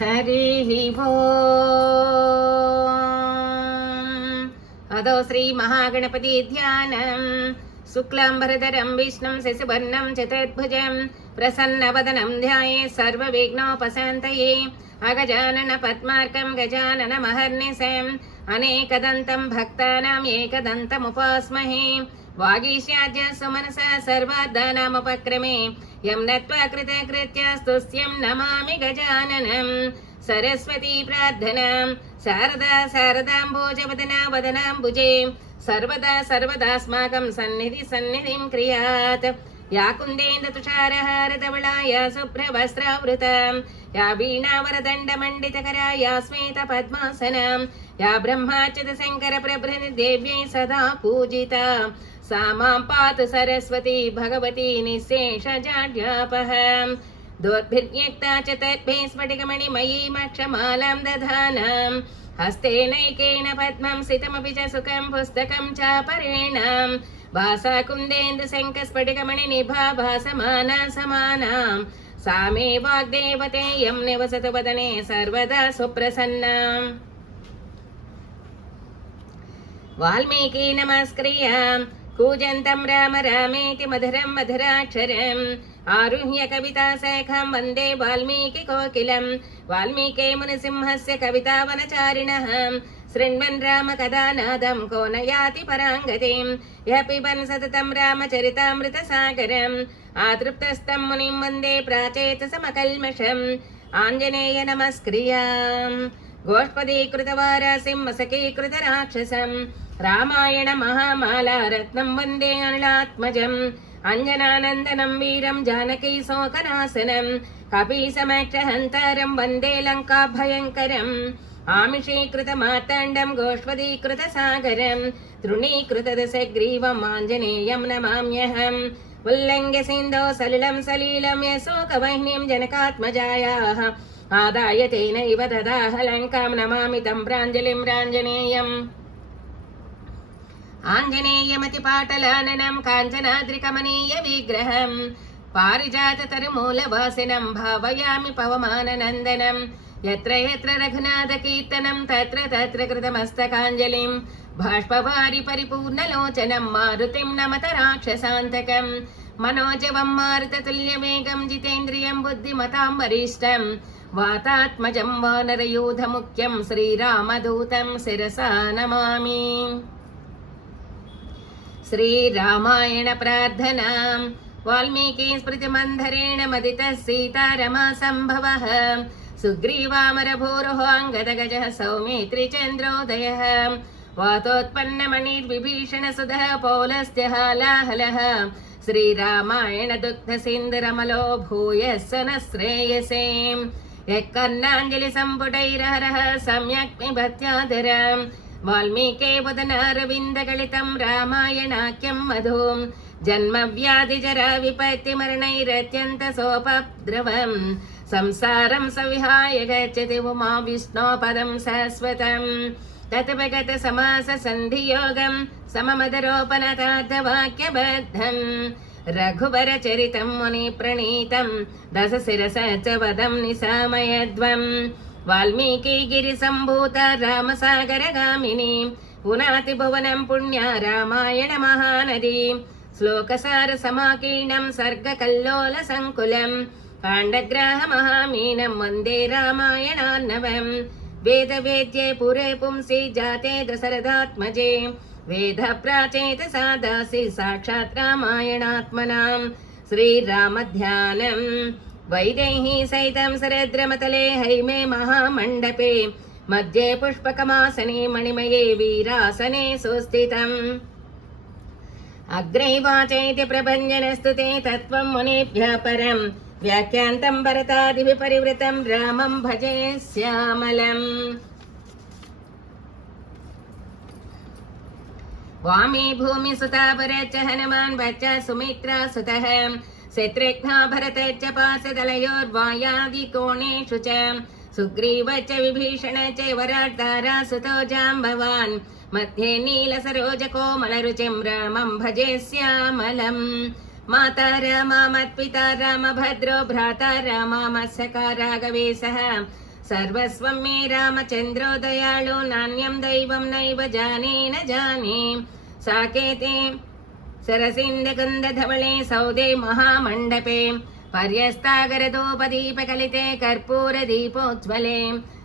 हरिः ओम्। अदो श्रीमहागणपति ध्यानम्। शुक्लाम्बरधरं विष्णुं शशिवर्णं चतुर्भुजं प्रसन्नवदनं ध्यायेत् सर्वविघ्नोपशान्तये। अगजानन पद्मार्कं गजाननमहर्निशम् अनेकदन्तं भक्तानाम् एकदन्तमुपास्महे। वागीशाद्य सुमनसा सर्वार्धानामुपक्रमे यं नत्वा कृतकृत्य स्तुत्यं नमामि गजाननं। सरस्वती प्रार्थनां शारदा शारदाम्बोजवदना वदनाम्बुजे सर्वदा सर्वदास्माकं सन्निधिं क्रियात्। या कुन्देन्दुतुषारहारधवला या शुभ्रवस्त्रावृता या वीणावरदण्डमण्डितकरा या श्वेतपद्मासना या ब्रह्माच्युतशङ्करप्रभृतिदेव्यै सदा पूजिता सा मां पातु सरस्वती भगवती निःशेषजाड्यापः। दोर्भिर्युक्ता च तद्भिः स्फटिकमणिमयीमक्षमालां दधानां हस्तेनैकेन पद्मं सितमपि च सुखं पुस्तकं चापरेण भासा कुन्देन्दुशङ्खस्फटिकमणिनिभा भासमाना समानां सा मे वाग्देवतेयं निवसतु वदने सर्वदा सुप्रसन्ना। वाल्मीकि नमस्क्रियां कूजन्तं राम रामेति मधुरं मधुराक्षरम् आरुह्य कविताशाखां वन्दे वाल्मीकिकोकिलं। वाल्मीके मुनिसिंहस्य कवितावनचारिणः शृण्वन् रामकथानादं को न याति पराङ्गतिं यः पिबन् सततं रामचरितामृतसागरम् आतृप्तस्तं मुनिं वन्दे प्राचेतसमकल्मषम्। आञ्जनेय नमस्क्रियां गोष्पदीकृतवारासिं मसकीकृतराक्षसं रामायण महामाला रत्नं वन्दे अनिलात्मजम्। अंजनानन्दनं वीरं जानकी शोकनाशनं कपीसमक्षहन्तारं वन्दे लङ्काभयङ्करम्। आमिषीकृतमार्ताण्डं गोष्पदीकृतसागरं तृणीकृतदशग्रीवम् आञ्जनेयं नमाम्यहम्। उल्लङ्घ्य सिन्धो सलिलं सलीलं यशोकवह्निं जनकात्मजायाः आदाय तेनैव ददाह लङ्कां नमामि तं प्राञ्जलिं राञ्जनेयम्। आञ्जनेयमतिपाटलाननं काञ्चनाद्रिकमनीय विग्रहं पारिजाततरुमूलवासिनं भावयामि पवमाननन्दनं। यत्र यत्र रघुनाथकीर्तनं तत्र तत्र कृतमस्तकाञ्जलिं बाष्पवारि परिपूर्णलोचनं मारुतिं नमत राक्षसान्तकं। मनोजवं मारुततुल्यवेगं जितेन्द्रियं बुद्धिमतां वरिष्ठं वातात्मजं वानरयूथमुख्यं श्रीरामदूतं शिरसा नमामि। श्रीरामायण प्रार्थनां वाल्मीकि स्मृतिमन्धरेण मदितः सीतारमा सम्भवः सुग्रीवामरभूरुहाङ्गदगजः सौमित्रिचन्द्रोदयः वातोत्पन्नमणिर्विभीषणसुधः पौलस्त्यहालाहलः श्रीरामायण दुग्धसिन्धुरमलो भूयः स नः श्रेयसे। यः कर्णाञ्जलिसम्पुटैरहरः सम्यक् पिबत्यादरम् वाल्मीके वदनारविन्दगलितं रामायणाख्यं मधुं जन्मव्याधिजरा विपत्तिमरणैरत्यन्तसोपद्रवं संसारं सविहाय गच्छति उमा विष्णोपदं शाश्वतं। तत्त्वगतसमाससन्धियोगं सममदरोपनतार्थवाक्यबद्धं रघुवरचरितं मुनिप्रणीतं दशशिरस च वदं निशामयध्वम्। वाल्मीकि गिरिसम्भूत रामसागरगामिनी पुनाति भुवनं पुण्या रामायण महानदी श्लोकसारसमाकीर्णं सर्गकल्लोलसङ्कुलं काण्डग्राहमहामीनं वन्दे रामायणार्णवम्। वेदवेद्ये पुरे पुंसि जाते दशरथात्मजे वेदप्राचेतसा दासि साक्षात् रामायणात्मनां। श्रीरामध्यानम् वैदेही सहितं शरद्रमतले हैमे महामण्डपे मध्ये पुष्पकमासने मणिमये वीरासने सुस्थितम्। अग्रे वाचैति प्रभञ्जनस्तुते तत्त्वं मुनिभ्यः परं व्याख्यान्तं भरतादिभिः परिवृतं रामं भजे श्यामलम्। वामी भूमिसुता भरच्च हनुमान् भच्च सुमित्रा सुतः शत्रुघ्ना भरतश्च पार्श्वदलयोर्वायादिकोणेषु च सुग्रीव च विभीषण च वरार्तारासुतो जाम्बवान् मध्ये नीलसरोजकोमलरुचिं रामं भजे श्यामलम्। माता रामा मत्पिता रामभद्रो भ्राता रामा मत्सखा राघवेशः सर्वस्वं मे रामचन्द्रो दयाळु नान्यं दैवं नैव जाने न जाने साकेते सरसिन्दगन्धधवळे सौदे महामण्डपे पर्यस्तागरदोपदीपकलिते कर्पूरदीपोज्ज्वले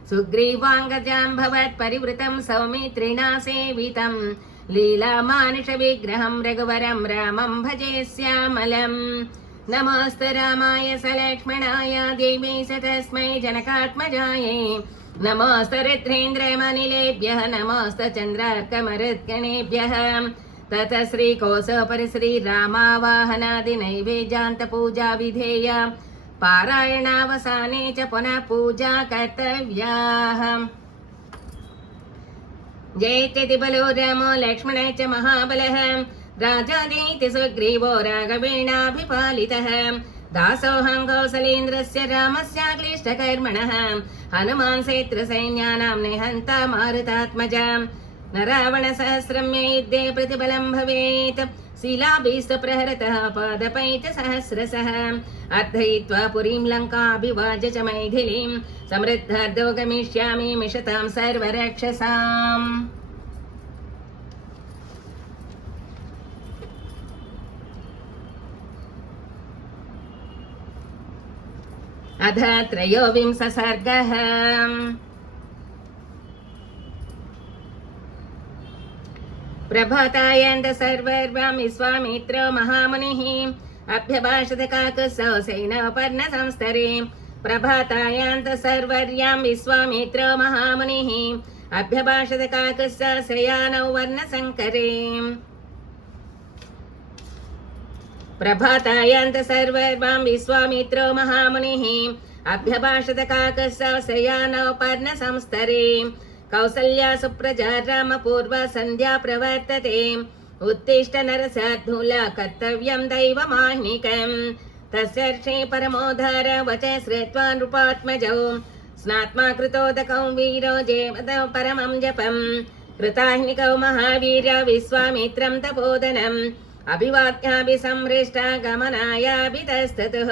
सुग्रीवाङ्गजाम्भवत् परिवृतं सौमित्रिणा सेवितं लीलामानुषविग्रहं रघुवरं रामं भजे श्यामलम् नमोऽस्तु रामाय सलक्ष्मणाय देवी स तस्मै जनकात्मजायै नमोऽस्तु रुद्रेन्द्रमनिलेभ्यः नमोऽस्तु चन्द्रार्कमरुद्गणेभ्यः ततः श्रीकोसोपरि श्रीरामावाहनादिनैवेद्यान्तपूजा विधेय पारायणावसाने च पुनः पूजा कर्तव्याः जयत्यति बलो रामो लक्ष्मण च महाबलः राजानीति सुग्रीवो राघवेणाभिपालितः दासोऽहं कौसलेन्द्रस्य रामस्याक्लिष्टकर्मणः हनुमान् सेत्रसैन्यानां निहन्ता मारुतात्मजा न रावणसहस्रं मे युद्धे प्रतिबलं भवेत् शिलाभिस्तु प्रहरतः पादपैः सहस्रशः अर्थयित्वा पुरीं लङ्काभिवाज्य च मैथिलीं समृद्धार्दो गमिष्यामि मिषतां सर्वरक्षसाम् अध त्रयोविंशः सर्गः प्रभातायान्त सर्वर्वां विश्वामित्रो महामुनिः अभ्यभाषत काकुत्सौ सेनापर्णसंस्तरे प्रभातायान्त सर्वर्यां विश्वामित्रो महामुनिः अभ्यभाषत काकुत्सौ शयानौ वर्णशङ्करे प्रभातायान्त सर्वर्वां विश्वामित्रो महामुनिः अभ्यभाषत काकुत्सौ शयानौ पर्णसंस्तरे कौसल्या सुप्रजा रामपूर्वा सन्ध्या प्रवर्तते उत्तिष्ठ नरसार्धूला कर्तव्यं दैवमाह्निकम् तस्यर्षे परमोद्धार वचः श्रुत्वा नृपात्मजौ स्नात्मा कृतोदकौ वीरो जेवतौ परमं जपम् कृताह्निकौ महावीर विश्वामित्रं तपोधनम् अभिवाद्याभिसंहृष्टा गमनायाभितस्ततुः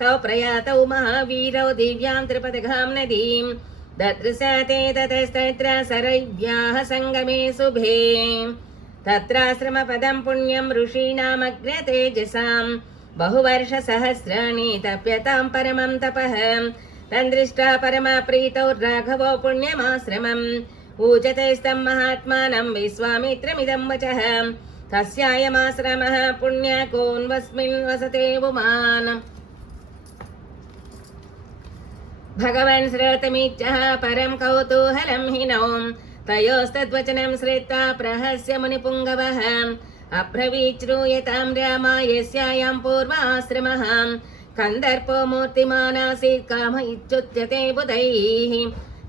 तौ प्रयातौ महावीरौ दिव्यां त्रिपदघां नदीं ददृशते ततस्तत्र सरय्याः सङ्गमे शुभे तत्राश्रमपदं पुण्यं ऋषीणामग्रतेजसां बहुवर्षसहस्राणि तप्यतां परमं तपः तन्दृष्ट्वा परमप्रीतौ राघवो पुण्यमाश्रमम् ऊचते महात्मानं विश्वामित्रमिदं वचः तस्यायमाश्रमः पुण्यकोऽन्वस्मिन् वसते पुमान् भगवन् श्रोतुमिच्छः परं कौतूहलं हिनौ तयोस्तद्वचनं श्रुत्वा प्रहस्य मुनिपुङ्गवः अब्रवीत् श्रूयतां रामायस्यायां पूर्वाश्रमः कन्दर्पो मूर्तिमानासीत् काम इत्युच्यते बुधैः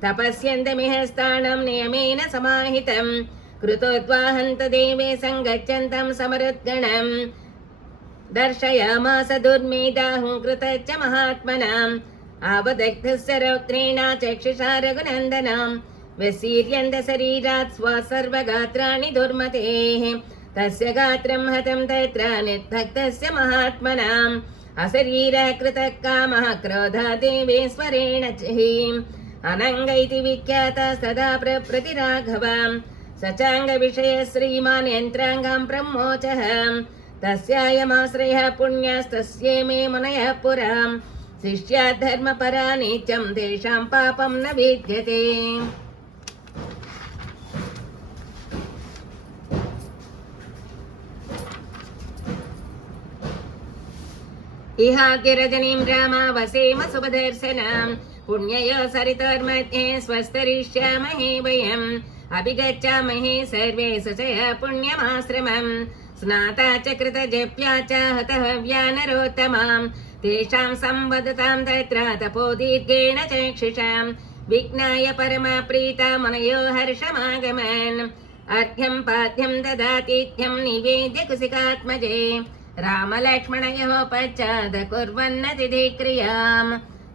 तपस्यन्तमिह स्थानं नियमेन समाहितं कृतोद्वाहन्त देवे सङ्गच्छन्तं समरुद्गणं दर्शयामास दुर्मेधाहुं कृतश्च महात्मनाम् आवदग्धस्य रौद्रेण चक्षुषा रघुनन्दनां व्यसीर्यन्त शरीरात् स्वसर्वगात्राणि दुर्मतेः तस्य गात्रं हतं तत्र निर्धक्तस्य महात्मनाम् अशरीरः कृतः कामः क्रोधादेवेश्वरेण च अनङ्ग इति विख्यातस्तदा प्रप्रतिराघवम् सचाङ्गविषय श्रीमान् यन्त्राङ्गां प्रमोचः तस्यायमाश्रयः पुण्यस्तस्ये मे मुनयः पुराम् शिष्या धर्मपरा नित्यं तेषां पापं न विद्यते इहाद्य रजनीं रामावसेम शुभदर्शनां पुण्ययो सरितोर्मध्ये स्वस्तरिष्यामहे वयम् अभिगच्छामहे सर्वे सुचय पुण्यमाश्रमम् स्नाता च कृतजप्या च हतहव्या नरोत्तमाम् तेषां संवदतां तत्र तपोदीर्घेण चक्षुषां विघ्नाय परमप्रीता मुनयो हर्षमागमन् अर्घ्यं पाद्यं ददातीत्यं निवेद्य कुसिकात्मजे रामलक्ष्मणयोः पश्चात् कुर्वन्नतिथिक्रियां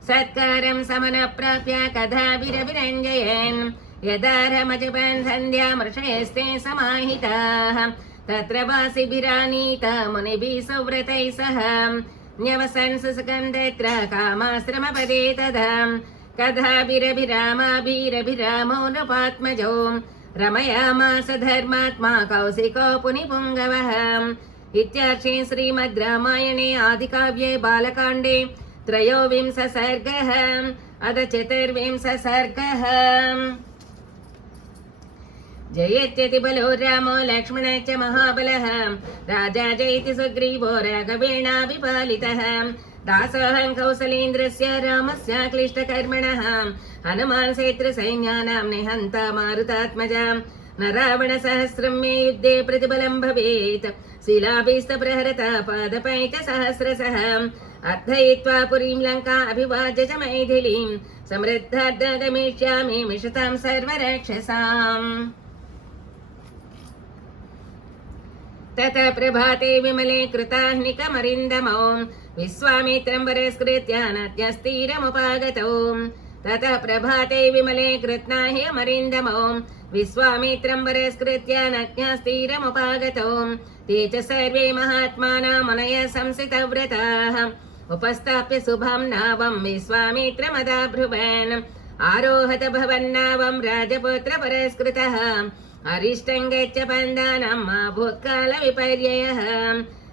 सत्कारं समनप्राप्य कथाभिरभिरञ्जयन् यदारमजपन् सन्ध्यामृषयस्ते समाहिताः तत्र वासिभिरानीता मुनिभिः सुव्रतैः सह न्यवसन् सुसुखं तत्र कामाश्रमपदे तदा कथाभिरभिरामाभिरभिरामो नृपात्मजो रमयामास धर्मात्मा कौशिको पुनिपुङ्गवः इत्यार्षे श्रीमद् रामायणे आदिकाव्ये बालकाण्डे त्रयोविंश सर्गः अथ चतुर्विंश सर्गः। जयत्यति बलो रामो लक्ष्मण च महाबलः राजा जयति सुग्रीवो राघवेणाभिपालितः दासोऽहं कौसलेन्द्रस्य रामस्य क्लिष्टकर्मणः हनुमान् सेत्रसैन्यानां निहन्ता मारुतात्मजा न रावणसहस्रं मे युद्धे प्रतिबलं भवेत् शिलाभिस्तप्रहरता पादपै च सहस्रशः अर्थयित्वा पुरीं लङ्का अभिवाज्य च मैथिलीं समृद्धार्थ गमिष्यामि मिषतां सर्वराक्षसाम्। ततः प्रभाते विमले कृताह्निकमरिन्दमो विश्वामित्रं पुरस्कृत्य नद्यस्तीरमुपागतौ ततः प्रभाते विमले कृत्नाह्यमरिन्दमो विश्वामित्रं पुरस्कृत्य नद्यस्तीरमुपागतौ ते च सर्वे महात्मानः मुनयः संसितव्रताः उपस्थाप्य शुभं नावं विश्वामित्रमदाब्रुवन् आरोहत भवन्नावं राजपुत्र पुरस्कृतः अरिष्टं गच्छ बन्धानं मा भूत्कालविपर्ययः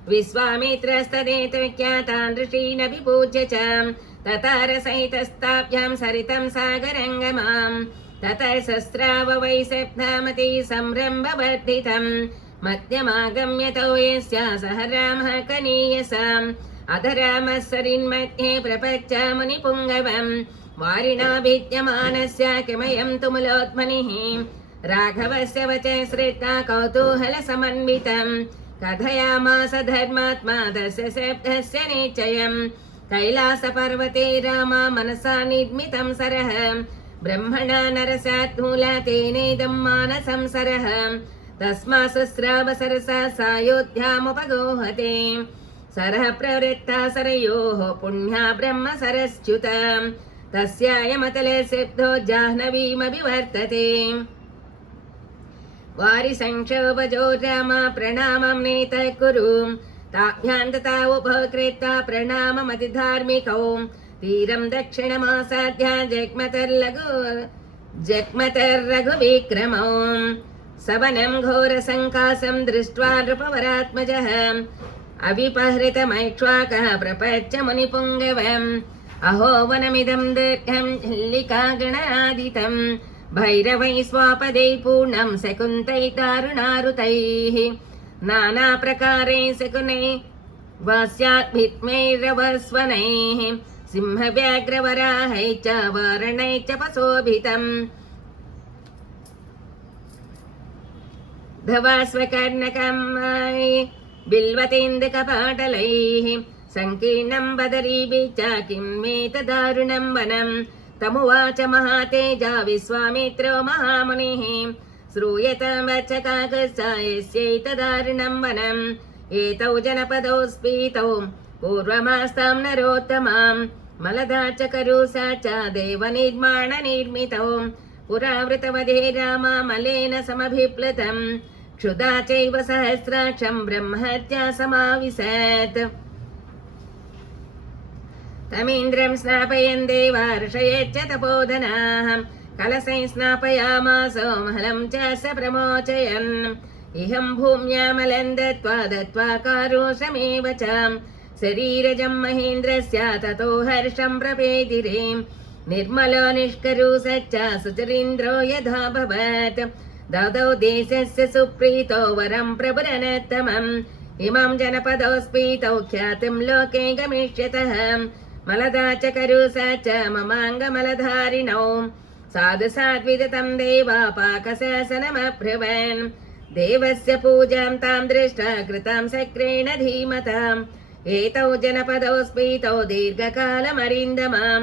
विश्वामित्रस्तदेतविख्यातान् ऋषीनपि पूज्य च ततारसहितस्ताभ्यां सरितं सागरङ्गमां ततः शस्त्राव वै सप्तामति संरम्भवर्धितं मध्यमागम्यतो यस्य सह रामः कनीयसाम् अध रामः सरिन्मध्ये प्रपच्च मुनिपुङ्गवं वारिणा भिद्यमानस्य किमयं तुमुलोत्मनिः राघवस्य वचः श्रुत्वा कौतूहलसमन्वितं कथयामास धर्मात्मा दस्य शब्दस्य निश्चयम् कैलासपर्वते रामा मनसा निर्मितं सरः ब्रह्मणा नरसात्मूला तेनेदं मानसं सरः तस्मात् शुश्राव सरसा सायोध्यामुपगोहते सरः प्रवृत्ता सरयोः पुण्या ब्रह्म सरश्च्युत तस्यायमतले सिद्धो जाह्नवीमभिवर्तते वारि संक्षोभजो राम प्रणामं नेतः कुरु ताभ्यां तथा उपकृत्वा प्रणाममतिधार्मिकौ तीरं दक्षिणमासाद्य जग्मतर्रघुविक्रमौ सवनं घोरसङ्कासं दृष्ट्वा नृपवरात्मजः अविपहृतमैक्ष्वाकः प्रपच्च मुनिपुङ्गवम् अहो वनमिदं दीर्घं झल्लिकागणादितं भैरवैः स्वापदैः पूर्णं शकुन्तैः दारुणारुतैः नानाप्रकारैः शकुनैः वास्याद्भित्मैरवस्वनैः सिंहव्याघ्रवराहैः च वारणैः च पशोभितम् धवास्वकर्णकम्मै बिल्वतेन्दुकपाटलैः सङ्कीर्णं बदरीभिः च किमेतदारुणं वनं तमुवाच महातेजा विश्वामित्रो महामुनिः श्रूयतां वचकाकश्च यस्यैतदारुणं वनम् एतौ जनपदौ स्फीतौ पूर्वमास्तां नरोत्तमां मलदा च करुषा च देवनिर्माणनिर्मितौ पुरावृतवधे रामा मलेन समभिप्लुतं क्षुधा चैव सहस्राक्षं ब्रह्महत्या समाविशत् तमीन्द्रं स्नापयन् देवा ऋषयश्च तपोधनाः कलशैः स्नापयामासो महलं च स प्रमोचयन् इहं भूम्यामलं दत्त्वा कारोषमेव च शरीरजं महेन्द्रस्य ततो हर्षं प्रपेदिरे निर्मलो निष्करुषश्च सुचरीन्द्रो यथा भवत् ददौ देशस्य सुप्रीतो वरं प्रभुरनत्तमम् इमं जनपदौ स्फीतौ ख्यातिं लोके गमिष्यतः मलदा च करुषा च ममाङ्गमलधारिणौ साधु साद्विदतं देवा पाकशासनमब्रुवन् देवस्य पूजां तां दृष्ट्वा कृतां शक्रेण धीमताम् एतौ जनपदौ स्फीतौ दीर्घकालमरिन्दमां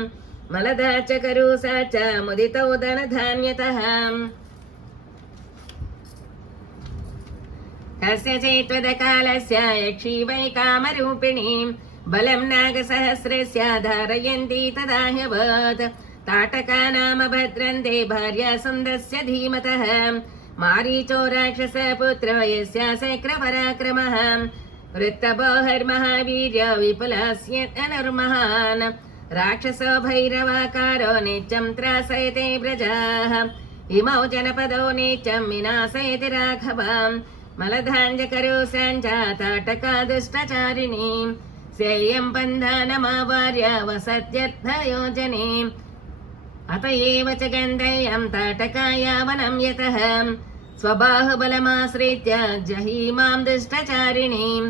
मलदा च करुषा च मुदितौ धनधान्यतः कस्य चेत्वदकालस्य यक्षी वै कामरूपिणीं बलं नागसहस्रस्य धारयन्ती तदा ह्यवत् ताटका नाम भद्रन्ते भार्या सुन्दस्य धीमतः मारीचो राक्षसपुत्र यस्य शक्रपराक्रमः वृत्तबोहर्महावीर्य विपुलस्य धनुर्महान् राक्षसो भैरवाकारो नित्यं त्रासयते व्रजाः इमौ जनपदौ नित्यं विनाशयति राघवाम् मलधाञ्जकरो सञ्जाताटका दुष्टचारिणीं सेयं बन्धनमावार्य वसत्यर्थयोजने अत एव च गन्धेयं ताटकाया वनं यतः स्वबाहुबलमाश्रित्य जहीमां दुष्टचारिणीं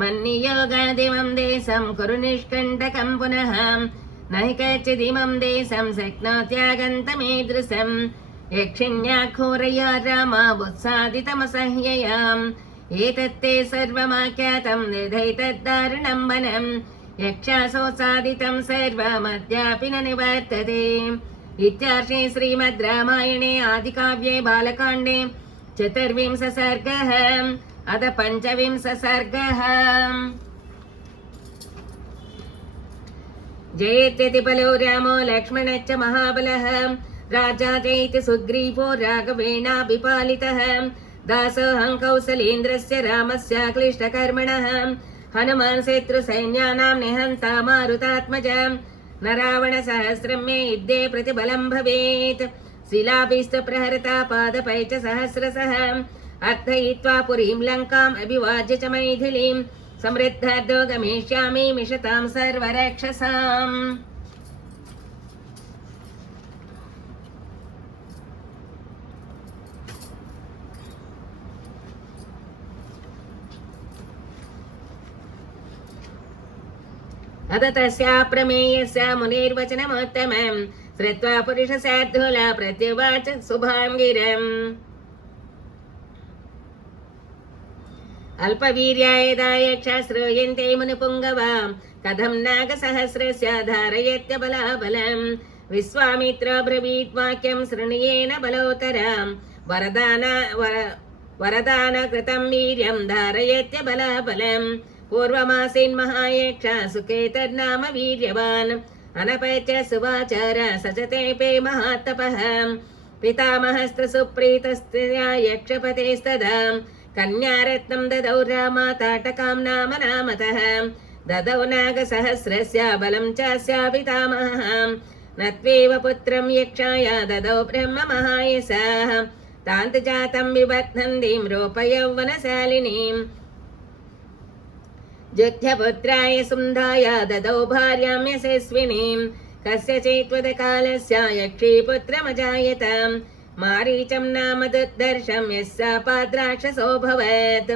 मन्नियोगादिमं देशं कुरु निष्कण्टकं पुनः न हि कच्चिदिमं देशं शक्नोत्यागन्तमीदृशम् यक्षिण्या घोरया रामावुत्सादितमसह्ययाम् एतत्ते सर्वमाख्यातं निर्धैतद्दारुणं वनं यक्षासोत्सादितं सर्वमद्यापि न निवर्तते इत्यार्षे श्रीमद् रामायणे आदिकाव्ये बालकाण्डे चतुर्विंश सर्गः अथ पञ्चविंश सर्गः। जयेत्यति बलो रामो लक्ष्मणश्च महाबलः राजा चैति सुग्रीवो राघवेणाभिपालितः दासोऽहं कौसलेन्द्रस्य रामस्य क्लिष्टकर्मणः हनुमान् शत्रुसैन्यानां निहन्ता मारुतात्मजा न रावणसहस्रं मे युद्धे प्रतिबलं भवेत् शिलाभिस्तु प्रहरता पादपै च सहस्रशः अर्थयित्वा पुरीं लङ्काम् अभिवाज्य च मैथिलीं समृद्धार्दो गमिष्यामि मिषतां सर्वरक्षसाम्। अथ तस्या प्रमेयस्य मुनिर्वचनमुत्तमं श्रुत्वा पुरुषशार्दूला प्रत्युवाच शुभां गिरम् अल्पवीर्यायदा यक्षा श्रूयन्ते मुनिपुङ्गवां कथं नागसहस्रस्य धारयत्य बलाबलं विश्वामित्रो ब्रवीत् वाक्यं शृणुयेन बलोत्तरां वरदानकृतं वीर्यं धारयत्य बलाबलम् पूर्वमासीन् महायक्षा सुकेतर्नाम वीर्यवान् अनपैत्य सुवाचार सचतेपे महात्तपः पितामहस्तु सुप्रीतस्त्रिया यक्षपतेस्तदा कन्यारत्नं ददौ रामा ताटकां नाम नामतः ददौ नागसहस्रस्य बलं चास्य पितामहः नत्वेव पुत्रं यक्षाय ददौ ब्रह्म महायशः तान्तजातं विवर्धन्तीं रूपयौवनशालिनीम् जुध्यपुत्राय सुन्धाय ददौ भार्यां यशस्विनीं कस्यचित्वदकालस्य यक्षी पुत्रमजायत मारीचं नाम दुर्धर्षं यस्य पाद्राक्षसोऽभवत्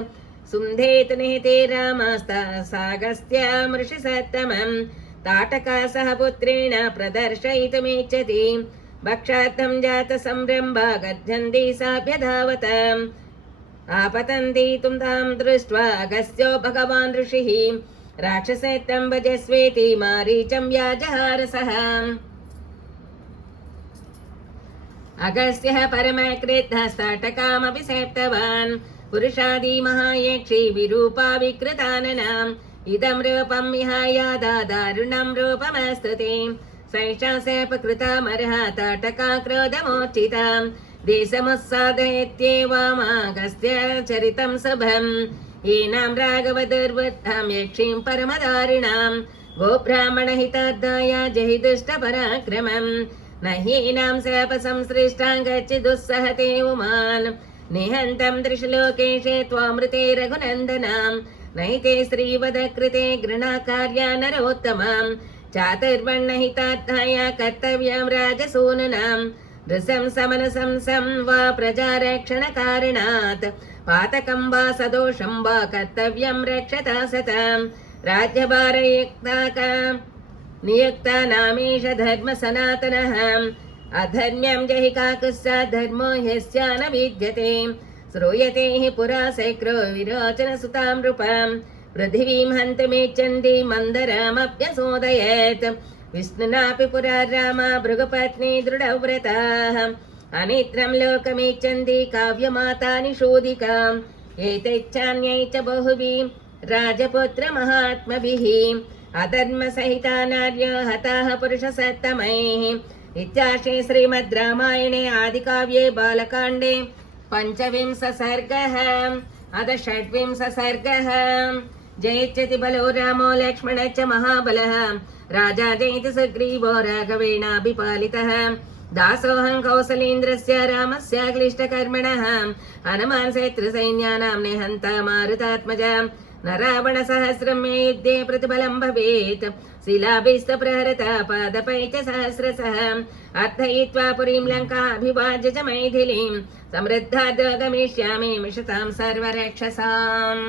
सुन्धेतु निहिते रामस्तासागस्त्यामृषिसत्तमं ताटका सह पुत्रेण प्रदर्शयितुमिच्छति भक्षार्थं जातसंरम्भा गच्छन्ति साभ्यधावत आपतन्ति तां दृष्ट्वा अगस्त्यो भगवान् ऋषिः राक्षसेत्तं भजस्वेति मारीचं व्याजहारसः अगस्त्यः परमक्रुद्धस्ताटकामपि सेप्तवान् पुरुषादि महायक्षी विरूपा विकृताननाम् इदं रूपं विहाय दारुणं रूपमस्तु ते सैषा शापकृतामर्ह ताटका क्रोधमोचिताम् देशमुत्सादयत्येवामागस्त्य चरितं शुभम् येनां राघवदुर्वृत्तां यक्षीं परमदारिणां गोब्राह्मणहितार्थाय जहि दुष्टपराक्रमम् न हीनां शापसंसृष्टां गच्छिदुस्सहते उमान् निहन्तं त्रिशलोकेशे त्वामृते रघुनन्दनां नैते श्रीवदकृते घृणाकार्या नरोत्तमां चातुर्वर्णहितार्थाय कर्तव्यं राजसूनुनां दृशं समनसंसं वा प्रजारक्षणकारणात् पातकं वा सदोषं वा कर्तव्यं रक्षता सतां राज्यभारयुक्ता नियुक्तानामीश धर्म सनातनः अधर्म्यं जहि काकुत्सा धर्मो ह्यस्य न विद्यते श्रूयते हि पुरा शैक्रो विरोचनसुतां नृपां पृथिवीं हन्तुमिच्छन्ति मन्दरमप्यसोदयेत् विष्णुनापि पुरा रामा भृगुपत्नी दृढव्रताः अनित्रं लोकमिच्छन्ति काव्यमातानि शोधिकाम् एतैच्छान्यै च बहुभिः राजपुत्रमहात्मभिः अधर्मसहिता नार्यो हताः पुरुषसत्तमैः इत्यार्षे श्रीमद् रामायणे आदिकाव्ये बालकाण्डे पञ्चविंश सर्गः अथ षड्विंश सर्गः। जयच्छति बलो रामो लक्ष्मणश्च महाबलः राजा जयति सुग्रीवो राघवेणाभिपालितः दासोऽहं कौसलेन्द्रस्य रामस्य क्लिष्टकर्मणः हनुमान् शत्रुसैन्यानां निहन्ता मारुतात्मजा न रावणसहस्रं मे युद्धे प्रतिफलं भवेत् शिलाभिस्तप्रहरता पादपै च सहस्रशः अर्थयित्वा पुरीं लङ्काभिवाज्य च मैथिलीं समृद्धाद् गमिष्यामि मिषतां सर्वरक्षसाम्।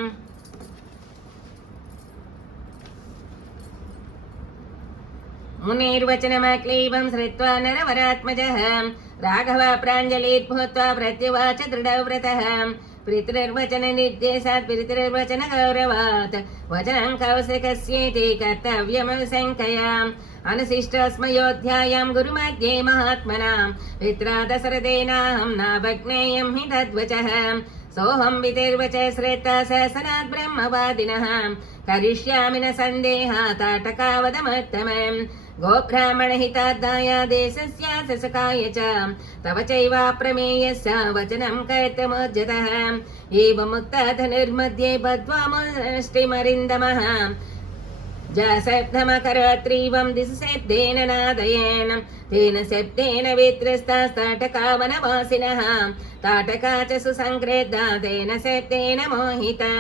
मुनिर्वचनमक्लीबं श्रुत्वा नरवरात्मजः राघव प्राञ्जलिर्भूत्वा प्रत्युवाच दृढव्रतः पितृर्वचननिर्देशात् पितृर्वचनगौरवात् वचनं कौशिकस्येति कर्तव्यमशङ्कया अनुशिष्टस्मयोऽध्यायं गुरुमध्ये महात्मनां पित्रा दशरथेनाहं नाभग्नेयं हि तद्वचः सोऽहं पितर्वच श्रेष्ठा सहसनात् ब्रह्मवादिनः करिष्यामि न सन्देहा ताटकावदमुत्तमम् गोब्राह्मणहितार्थाय देशस्य सखाय च तव चैवाप्रमेयस्य वचनं कर्तुमुद्यतः एवमुक्ता धनुर्मध्ये बद्ध्वा मुष्टिमरिन्दमः शब्दमकरोत्रीवं दिशशब्देन नादयेन तेन शब्देन वित्रस्तास्ताटकावनवासिनः ताटका च सुसङ्क्रेद्धा तेन शब्देन मोहिता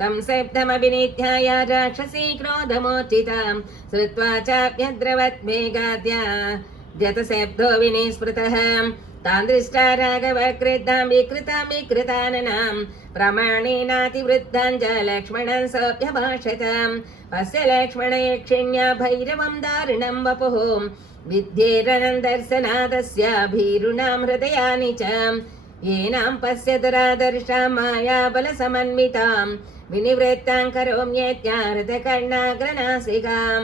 तं शब्दमभिनिध्याय राक्षसी क्रोधमोचिता श्रुत्वा चाप्यद्रवद्वेगाद्या द्यतशब्दो विनिस्मृतः तां दृष्ट्वा राघव क्रुद्धां विकृताननां प्रमाणेनातिवृद्धां च लक्ष्मणं सोऽभ्यभाषत अस्य लक्ष्मणयक्षिण्या भैरवं दारुणं वपुः विद्येरनन्दर्शनादस्य भीरुणां हृदयानि च येनां पश्य दुरादर्शां मायाबलसमन्वितां विनिवृत्तां करोम्येत्याहृतकर्णाग्रनासिकां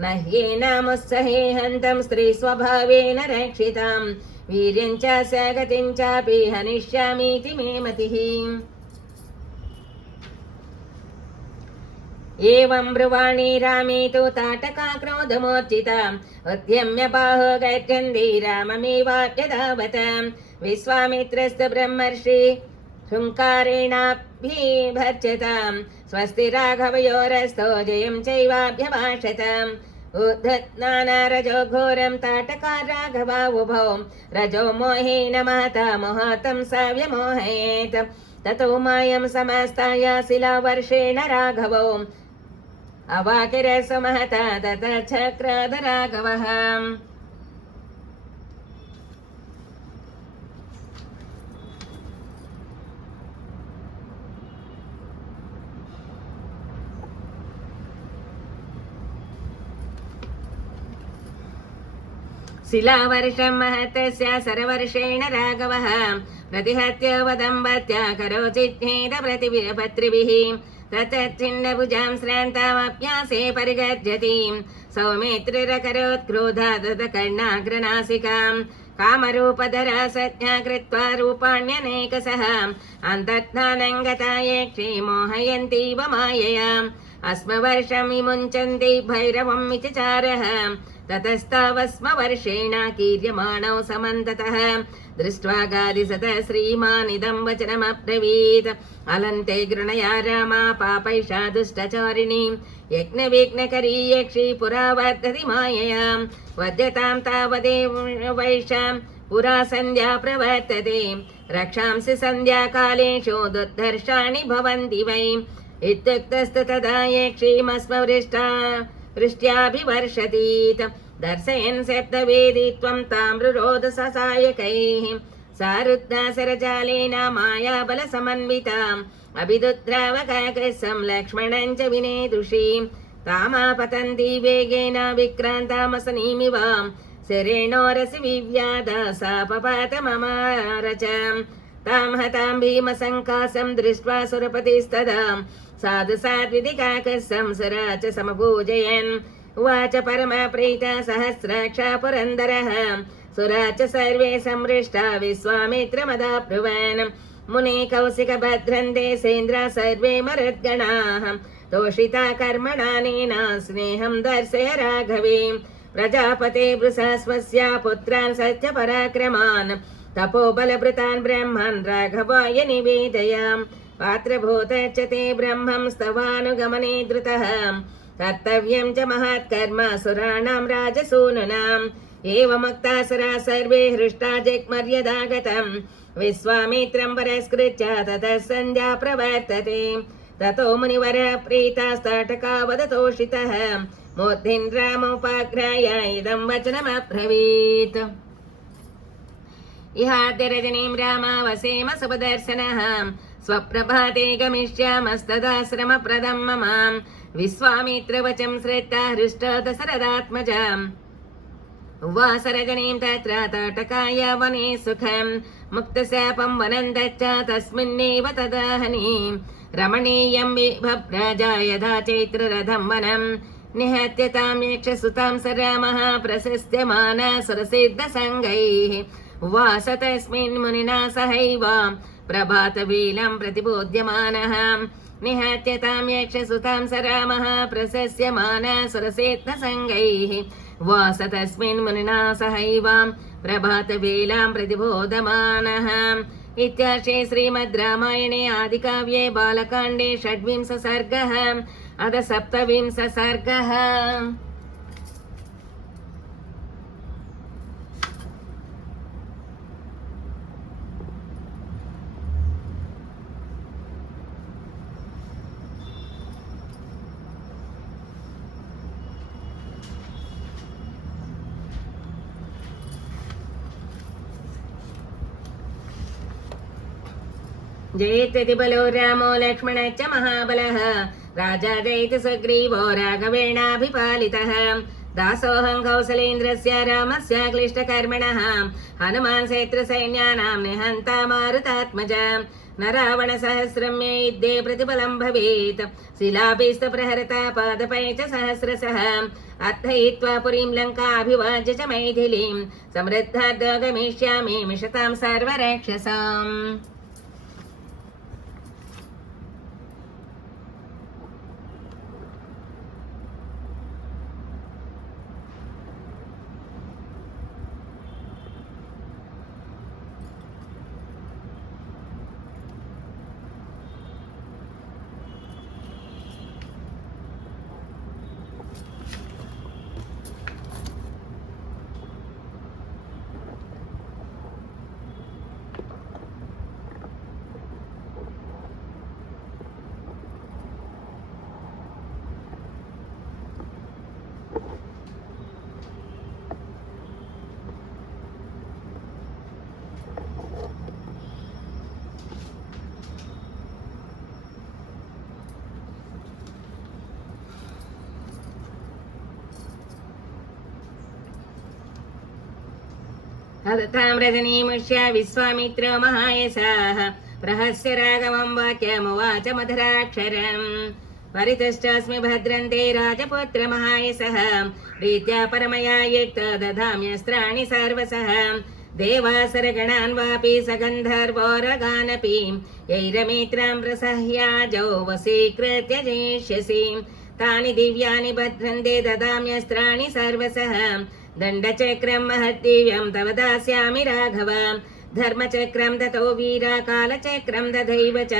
न ह्येनामुत्सहे हन्तं स्त्रीस्वभावेन रक्षितां वीर्यं च सगतिं चापि हनिष्यामीति मे मतिः। एवं ब्रुवाणी रामे तु ताटका क्रोधमोर्जिता उद्यम्य बाहो गच्छन्ति राममेवाप्यधावत विश्वामित्रस्तु ब्रह्मर्षि हुङ्कारेणाभिभर्जतां स्वस्ति राघवयोरस्तो जयं चैवाभ्यभाषत उद्धत्नानारजो घोरं ताटका राघवा उभौ रजो मोहेन महता मोहतं स व्यमोहयेत् ततो मायं समस्ताय शिलावर्षेण राघवो अवाकिरसमहता ततः चक्राद राघवः। शिलावर्षं महतस्य सरवर्षेण राघवः प्रतिहत्य वदम्बत्या करोचिच्छेद प्रतिपत्रिभिः ततच्छिन्नभुजां श्रान्तामप्यासे परिगर्जतीं सौमित्रिरकरोत्क्रोधादकर्णाग्रनासिकां कामरूपधरा सत्या कृत्वा रूपाण्यनेकशः अन्तर्धानङ्गता यक्षे मोहयन्तीव मायया अस्मवर्षं विमुञ्चन्ति भैरवं विचचारः ततस्तावस्म वर्षेण कीर्यमाणौ समन्ततः दृष्ट्वा गादिसतः श्रीमानिदं वचनमब्रवीत् अलन्ते गृणया रामा पापैषा दुष्टचारिणी यज्ञविघ्नकरी यक्षी पुरा वर्धति मायया वध्यतां तावदेव वैषां पुरा सन्ध्या प्रवर्तते रक्षांसि सन्ध्याकालेषु दुर्धर्षाणि भवन्ति वै इत्युक्तस्तु तदा यक्षीमस्मवृष्ट्याभिवर्षतीत् दर्शयन् शब्दवेदित्वं ताम्रुरोध ससायकैः सारुद्धा सरजालेन मायाबलसमन्विताम् अभिदुद्रावकाकसं लक्ष्मणं च विनेदुषीं तामापतन्ति वेगेन विक्रान्तामसनीमिव शरेणोरसि विव्याधा सा पपात ममार च तां हतां भीमसङ्कासं दृष्ट्वा सुरपतिस्तदा साधु सात्विकाकसं सरा च समपूजयन् उवाच परमप्रीता सहस्राक्षा पुरन्दरः सुरा च सर्वे संहृष्टा विश्वामित्रमदाब्रुवन् मुने कौशिकभद्रन्ते सेन्द्रा सर्वे मरुद्गणाः तोषिता कर्मणानेन स्नेहं दर्शय राघवे प्रजापते वृषा स्वस्य पुत्रान् सत्यपराक्रमान् तपोबलभृतान् ब्रह्मान् राघवाय निवेदय पात्रभूतश्च ते ब्रह्मं स्तवानुगमने धृतः कर्तव्यं च महत्कर्म सुराणां राजसूनुनाम् एवमुक्तासुरा सर्वे हृष्टा जग्मर्यदागतम् विश्वामित्रं परस्कृत्य ततः सन्ध्या प्रवर्तते ततो मुनिवरः प्रीतास्ताटका वदतोषितः मूर्धिन्रामोपाघ्राय इदं वचनमब्रवीत् इहाद्यरजनीं रामावसेम सुपदर्शनः स्वप्रभाते गमिष्यामस्तदाश्रमप्रदं मम विश्वामित्रवचं श्रुत्वा हृष्टो दशरथात्मजम् उवास रजनीं तत्र ताटकाय वने सुखं मुक्तशापं वनं दच्चा तस्मिन्नेव तदाहनीं रमणीयं बिभ्रजा यदा चैत्ररथं वनं निहत्य तां यक्षसुतां स रामः प्रशस्त्यमानः सुरसिद्धसङ्गैः उवास तस्मिन् मुनिना सहैव प्रभातवेलां प्रतिबोध्यमानः निहत्य तां यक्षसुतां स रामः प्रशस्यमानः सुरसिद्धसङ्गैः वास तस्मिन् मुनिना सहैव प्रभातवेलां प्रतिबोधमानः इत्यार्षे श्रीमद् रामायणे आदिकाव्ये बालकाण्डे षड्विंशः सर्गः अथ सप्तविंशः सर्गः। जयेत्यति बलो रामो लक्ष्मणश्च महाबलः राजा जयति सुग्रीवो राघवेणाभिपालितः दासोऽहं कौसलेन्द्रस्य रामस्य क्लिष्टकर्मणः हनुमान् क्षेत्रसैन्यानां निहन्ता मारुतात्मज न रावणसहस्रं मे युद्धे प्रतिफलं भवेत् शिलाभिस्तप्रहरता पादपै च सहस्रशः अर्थयित्वा पुरीं लङ्काभिवाज्य च मैथिलीं समृद्धार्दो गमिष्यामि मिषतां सर्वराक्षसाम्। तां रजनीमुष्य विश्वामित्रो महायशाः प्रहस्य राघवं वाक्यमुवाच मधुराक्षरम् परितुष्टास्मि भद्रन्ते राजपुत्र महायशः प्रीत्या परमया युक्त दधाम्यस्त्राणि सर्वशः देवासुरगणान् वापि सगन्धर्वोरगानपि यैरमित्रां प्रसह्याजौ वशीकृत्य जेष्यसि तानि दिव्यानि भद्रन्ते ददाम्यस्त्राणि सर्वशः दण्डचक्रं महद्दिव्यं तव दास्यामि राघव धर्मचक्रं दतो वीरा कालचक्रं दधैव च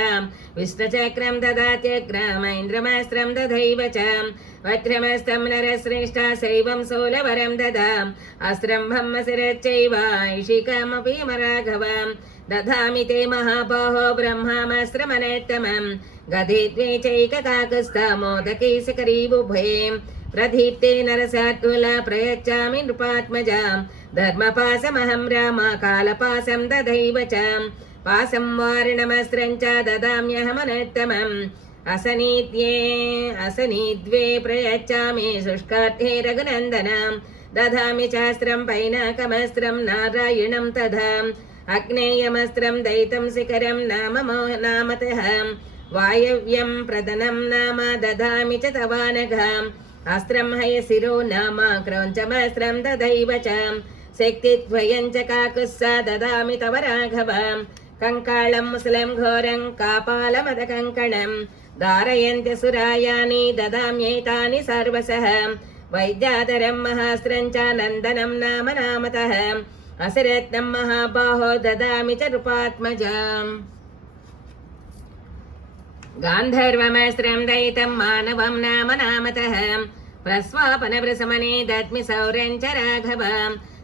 विष्णुचक्रं ददात्यग्रमैन्द्रमस्त्रं दधैव च वज्रमस्तं नरश्रेष्ठा शैवं शूलवरं ददा अस्त्रं ब्रह्मशिरश्चैव ऐशिकमपि राघव दधामि ते महाबाहो ब्रह्मास्त्रमनोत्तमं गदे द्वे चैककाकुस्था मोदके शिखरीबुभे प्रदीप्ते नरसात्तुल प्रयच्छामि नृपात्मजां धर्मपाशमहं राम कालपाशं दधैव च पाशं वारिणमस्त्रं च ददाम्यहमनोत्तमम् असनीद्वे प्रयच्छामि शुष्कार्थे रघुनन्दनं दधामि चास्त्रं पैनाकमस्त्रं नारायणं तथा अग्नेयमस्त्रं दैतं शिखरं नामतः वायव्यं प्रदनं नाम ददामि च तवानघम् अस्त्रं हयशिरो नाम क्रौञ्चमस्त्रं ददैव च शक्तिद्वयं च काकुत्सा ददामि तव राघव कङ्कालं मुसलं घोरं कापालमदकङ्कणं धारयन्त्यसुरायानि ददाम्येतानि सर्वशः वैद्याधरं महास्त्रं च नन्दनं नाम नामतः असरत्नं महाबाहो ददामि च नृपात्मजाम् गान्धर्वमस्त्रं दयितं मानवं नाम नामतः प्रस्वापनवृसमने दद्मि सौर्यं च राघव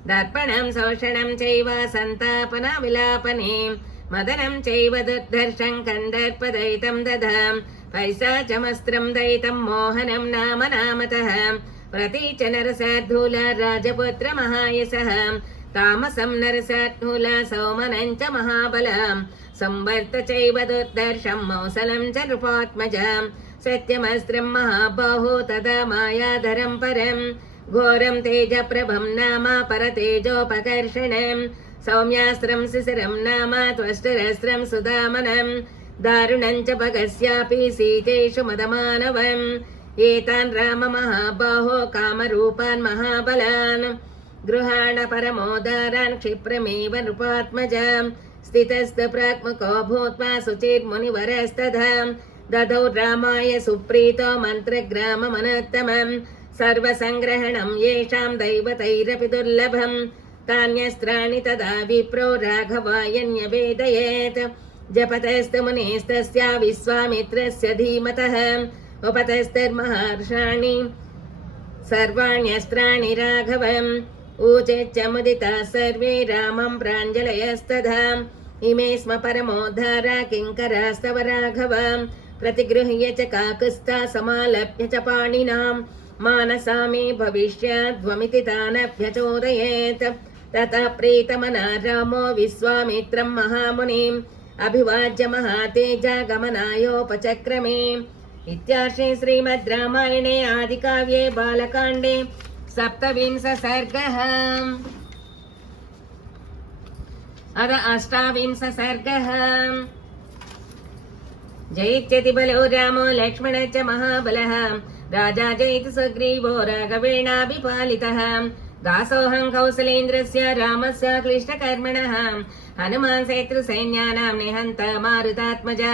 दर्पणं शोषणं चैव सन्तापनविलापने मदनं चैव दुर्धर्षं कन्दर्पदयितं दधां पैशाचमस्त्रं दयितं मोहनं नाम नामतः प्रतीच नरसार्धूल राजपुत्र महायशः तामसं नरसार्धूल सौमनं च महाबलं संवर्त चैव दुर्धर्षं मौसलं च नृपात्मजं सत्यमस्त्रं महाबाहो तदा मायाधरं परं घोरं तेजप्रभं नाम परतेजोपकर्षणं सौम्यास्त्रं शिशिरं नाम त्वष्टरस्त्रं सुदामनं दारुणं च भगस्यापि सीतेषु मदमानवम् एतान् राम महाबाहो कामरूपान् महाबलान् गृहाण परमोदारान् क्षिप्रमेव नृपात्मजां स्थितस्तप्रात्मको भूत्वा शुचिर्मुनिवरस्तथा ददौ रामाय सुप्रीतो मन्त्रग्राममनोत्तमं सर्वसङ्ग्रहणं येषां दैवतैरपि दुर्लभं तान्यस्त्राणि तदा विप्रो राघवाय न्यवेदयेत् जपतस्तु मुनिस्तस्य विश्वामित्रस्य धीमतः उपतस्तर्महर्षाणि सर्वाण्यस्त्राणि राघवम् ऊचेच्च मुदिताः सर्वे रामं प्राञ्जलयस्तथा इमे स्म परमोद्धारा किङ्करास्तव राघव प्रतिगृह्य च काकुस्था समालभ्य च पाणिनां मानसा मे भविष्याध्वमिति तानभ्यचोदयेत् ततः प्रीतमना रामो विश्वामित्रं महामुनिम् अभिवाज्य महातेजा गमनायोपचक्रमे इत्यार्षे श्रीमद् रामायणे आदिकाव्ये बालकाण्डे सप्तविंश सर्गः अथ अष्टाविंश सर्गः जयित्यति बलो रामो लक्ष्मण च महाबलः राजा जयति सुग्रीवो राघवेणाभिपालितः दासोऽहं कौसलेन्द्रस्य रामस्य क्लिष्टकर्मणः हनुमान् शत्रुसैन्यानां निहन्त मारुतात्मजा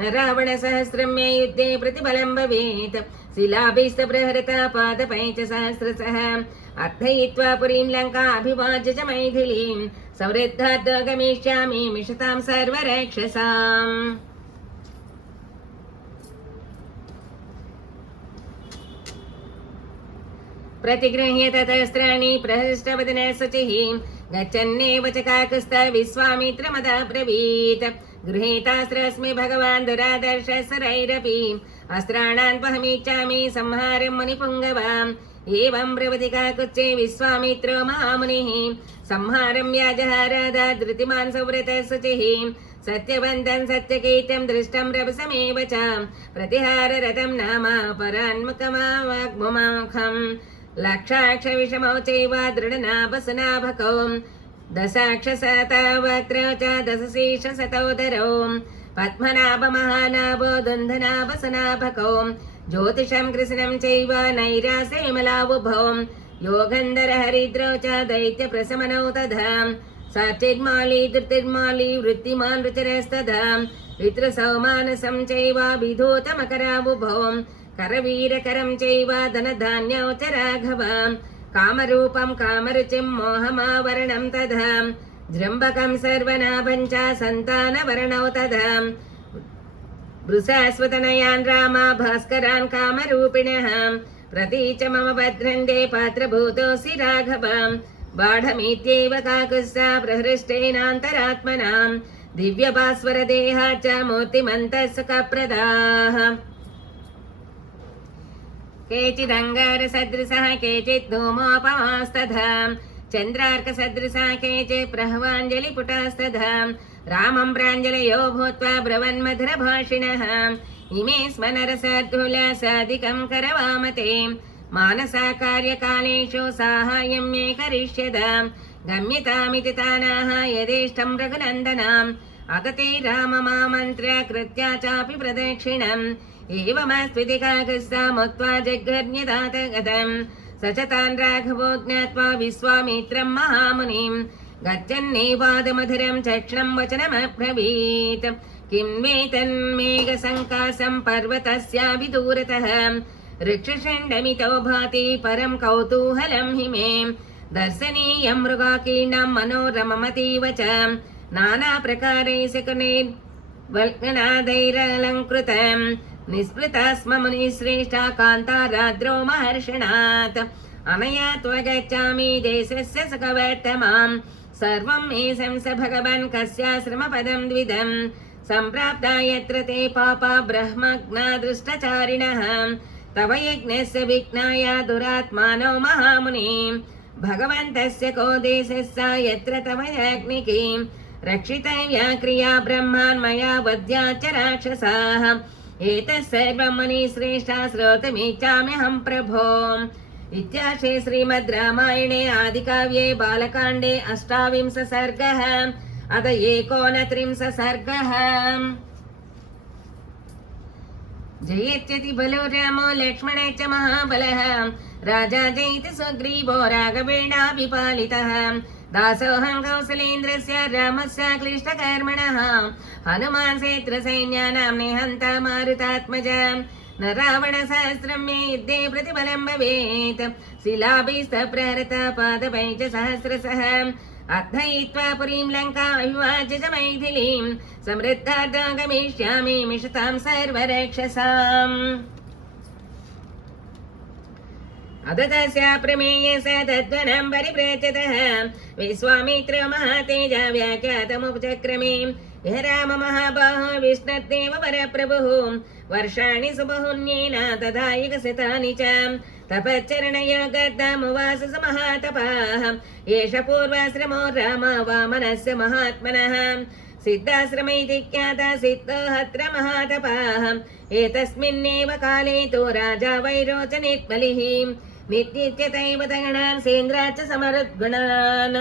न रावणसहस्रं मे युद्धे प्रतिबलं भवेत् शिलाभिस्तबृहृता पादपै च सहस्रशः अर्थयित्वा पुरीं लङ्काभिवाज्य च मैथिलीं संवृद्धाद् गमिष्यामि मिषतां सर्वराक्षसाम् प्रतिगृह्य ततस्त्राणि प्रहृष्टवदनः शुचिः गच्छन्नेव च काकुस्थ विश्वामित्रमदब्रवीत् गृहीतास्त्रस्मि भगवान् दुरादर्शसरैरपि अस्त्राणान् वहमिच्छामि संहारं मुनिपुङ्गवाम् एवं ब्रवति काकुच्चे विश्वामित्रो महामुनिः संहारं व्याजहारादा धृतिमान् सुव्रतः शुचिः सत्यवन्तं सत्यकीर्तं दृष्टं रभसमेव च प्रतिहाररतं नाम परान्मुखमावाग्मुखम् लक्षाक्षविषमौ चैव दृढनाभसुनाभकौ दशाक्षसतावक्त्रौ च दशशीर्षशतोदरौ पद्मनाभमहानाभो दुन्धनाभसुनाभकौ ज्योतिषं कृष्णं चैव नैरासेमलावुभौ योगन्धरहरिद्रौ च दैत्यप्रशमनौ तथा सचिर्माली धृतिर्माली वृत्तिमान् रुचिरस्तथा पितृसौमानसं चैव विधूतमकरावुभौ करवीरकरं चैव धनधान्यौ च राघव कामरूपं कामरुचिं मोहमावरणं तथा जृम्बकं सर्वनाभं च सन्तानवरणौ तथा वृषास्वतनयान् रामा भास्करान् कामरूपिणः प्रतीच मम भद्रन्दे पात्रभूतोऽसि राघव बाढमित्येव काकुत्स्था प्रहृष्टेनान्तरात्मनां दिव्यभास्वरदेहा च मूर्तिमन्तः सुखप्रदाः केचिदङ्गारसदृशः केचित् धूमोपमास्तथा चन्द्रार्कसदृशः केचित् प्रह्वाञ्जलिपुटास्तथा रामं प्राञ्जलयो भूत्वा ब्रवन्मधुरभाषिणः इमे स्म नरसार्धूला साधिकं करवामते मानसा कार्यकालेषु साहाय्यं मे करिष्यतां गम्यतामिति तानाः यदेष्टं रघुनन्दनाम् अगते राममामन्त्र कृत्या चापि प्रदक्षिणम् एवमस्त्विति काकुत्स्थामुक्त्वा जग्गर्ण्यदात गतम् स च तान् राघवो ज्ञात्वा विश्वामित्रं महामुनिं गच्छन्नेवादमधुरं चक्ष्णं वचनमब्रवीत् किं वेतन्मेघसङ्कासं पर्वतस्याभिदूरतः ऋक्षशण्डमितो भाति परं कौतूहलं हि मे दर्शनीयं मृगाकीर्णं मनोरममतीव च नानाप्रकारैः वल्कनादैरलङ्कृतं निस्पृता स्म मुनिश्रेष्ठा कान्ताराद्रो महर्षणात् अनया त्वगच्छामि देशस्य सुखवर्तमां सर्वं मे संस भगवन् कस्याश्रमपदं द्विदं सम्प्राप्ता यत्र ते पापा ब्रह्मज्ञा दृष्टचारिणः तव यज्ञस्य विघ्नाय दुरात्मानो महामुनि भगवन्तस्य को देशस्य यत्र तव याज्ञिकीं रक्षितव्या क्रिया ब्रह्मान् मया वध्या च राक्षसाः एतत् सर्वं मुनिश्रेष्ठा श्रोतुमिच्छाम्यहं प्रभो। इत्यार्षे श्रीमद् रामायणे आदिकाव्ये बालकाण्डे 28 सर्गः अथ 39 सर्गः। जयत्यति बलो रामो लक्ष्मण च महाबलः राजा जयति सुग्रीवो राघवेणाभिपालितः दासोऽहं कौसलेन्द्रस्य रामस्य क्लिष्टकर्मणः हनुमान् सेत्रसैन्यानां निहन्ता मारुतात्मजा न रावणसहस्रं मे युद्धे प्रतिबलं भवेत् शिलाभिस्तप्रहृता पादपैः च सहस्रशः अर्थयित्वा पुरीं लङ्कामभिवाज्य च मैथिलीं समृद्धार्थं गमिष्यामि मिषतां सर्वरक्षसाम्। अदतस्य प्रमेयस तद्वनं परिप्रेक्षतः विश्वामित्र महातेजा व्याख्यातमुपचक्रमे यः राम महाबाहो विष्णुर्देव परप्रभुः वर्षाणि सुबहुन्येन तथा युगशतानि च तपश्चरणयोगर्धमुवास स महातपाः एष पूर्वाश्रमो राम वामनस्य महात्मनः सिद्धाश्रमैति ख्यातः सिद्धोऽत्र महातपाः एतस्मिन्नेव काले तु राजा वैरोचनिर्मलिः नित्यत्यतैव तगणान् सेन्द्राच्च समरुद्गुणान्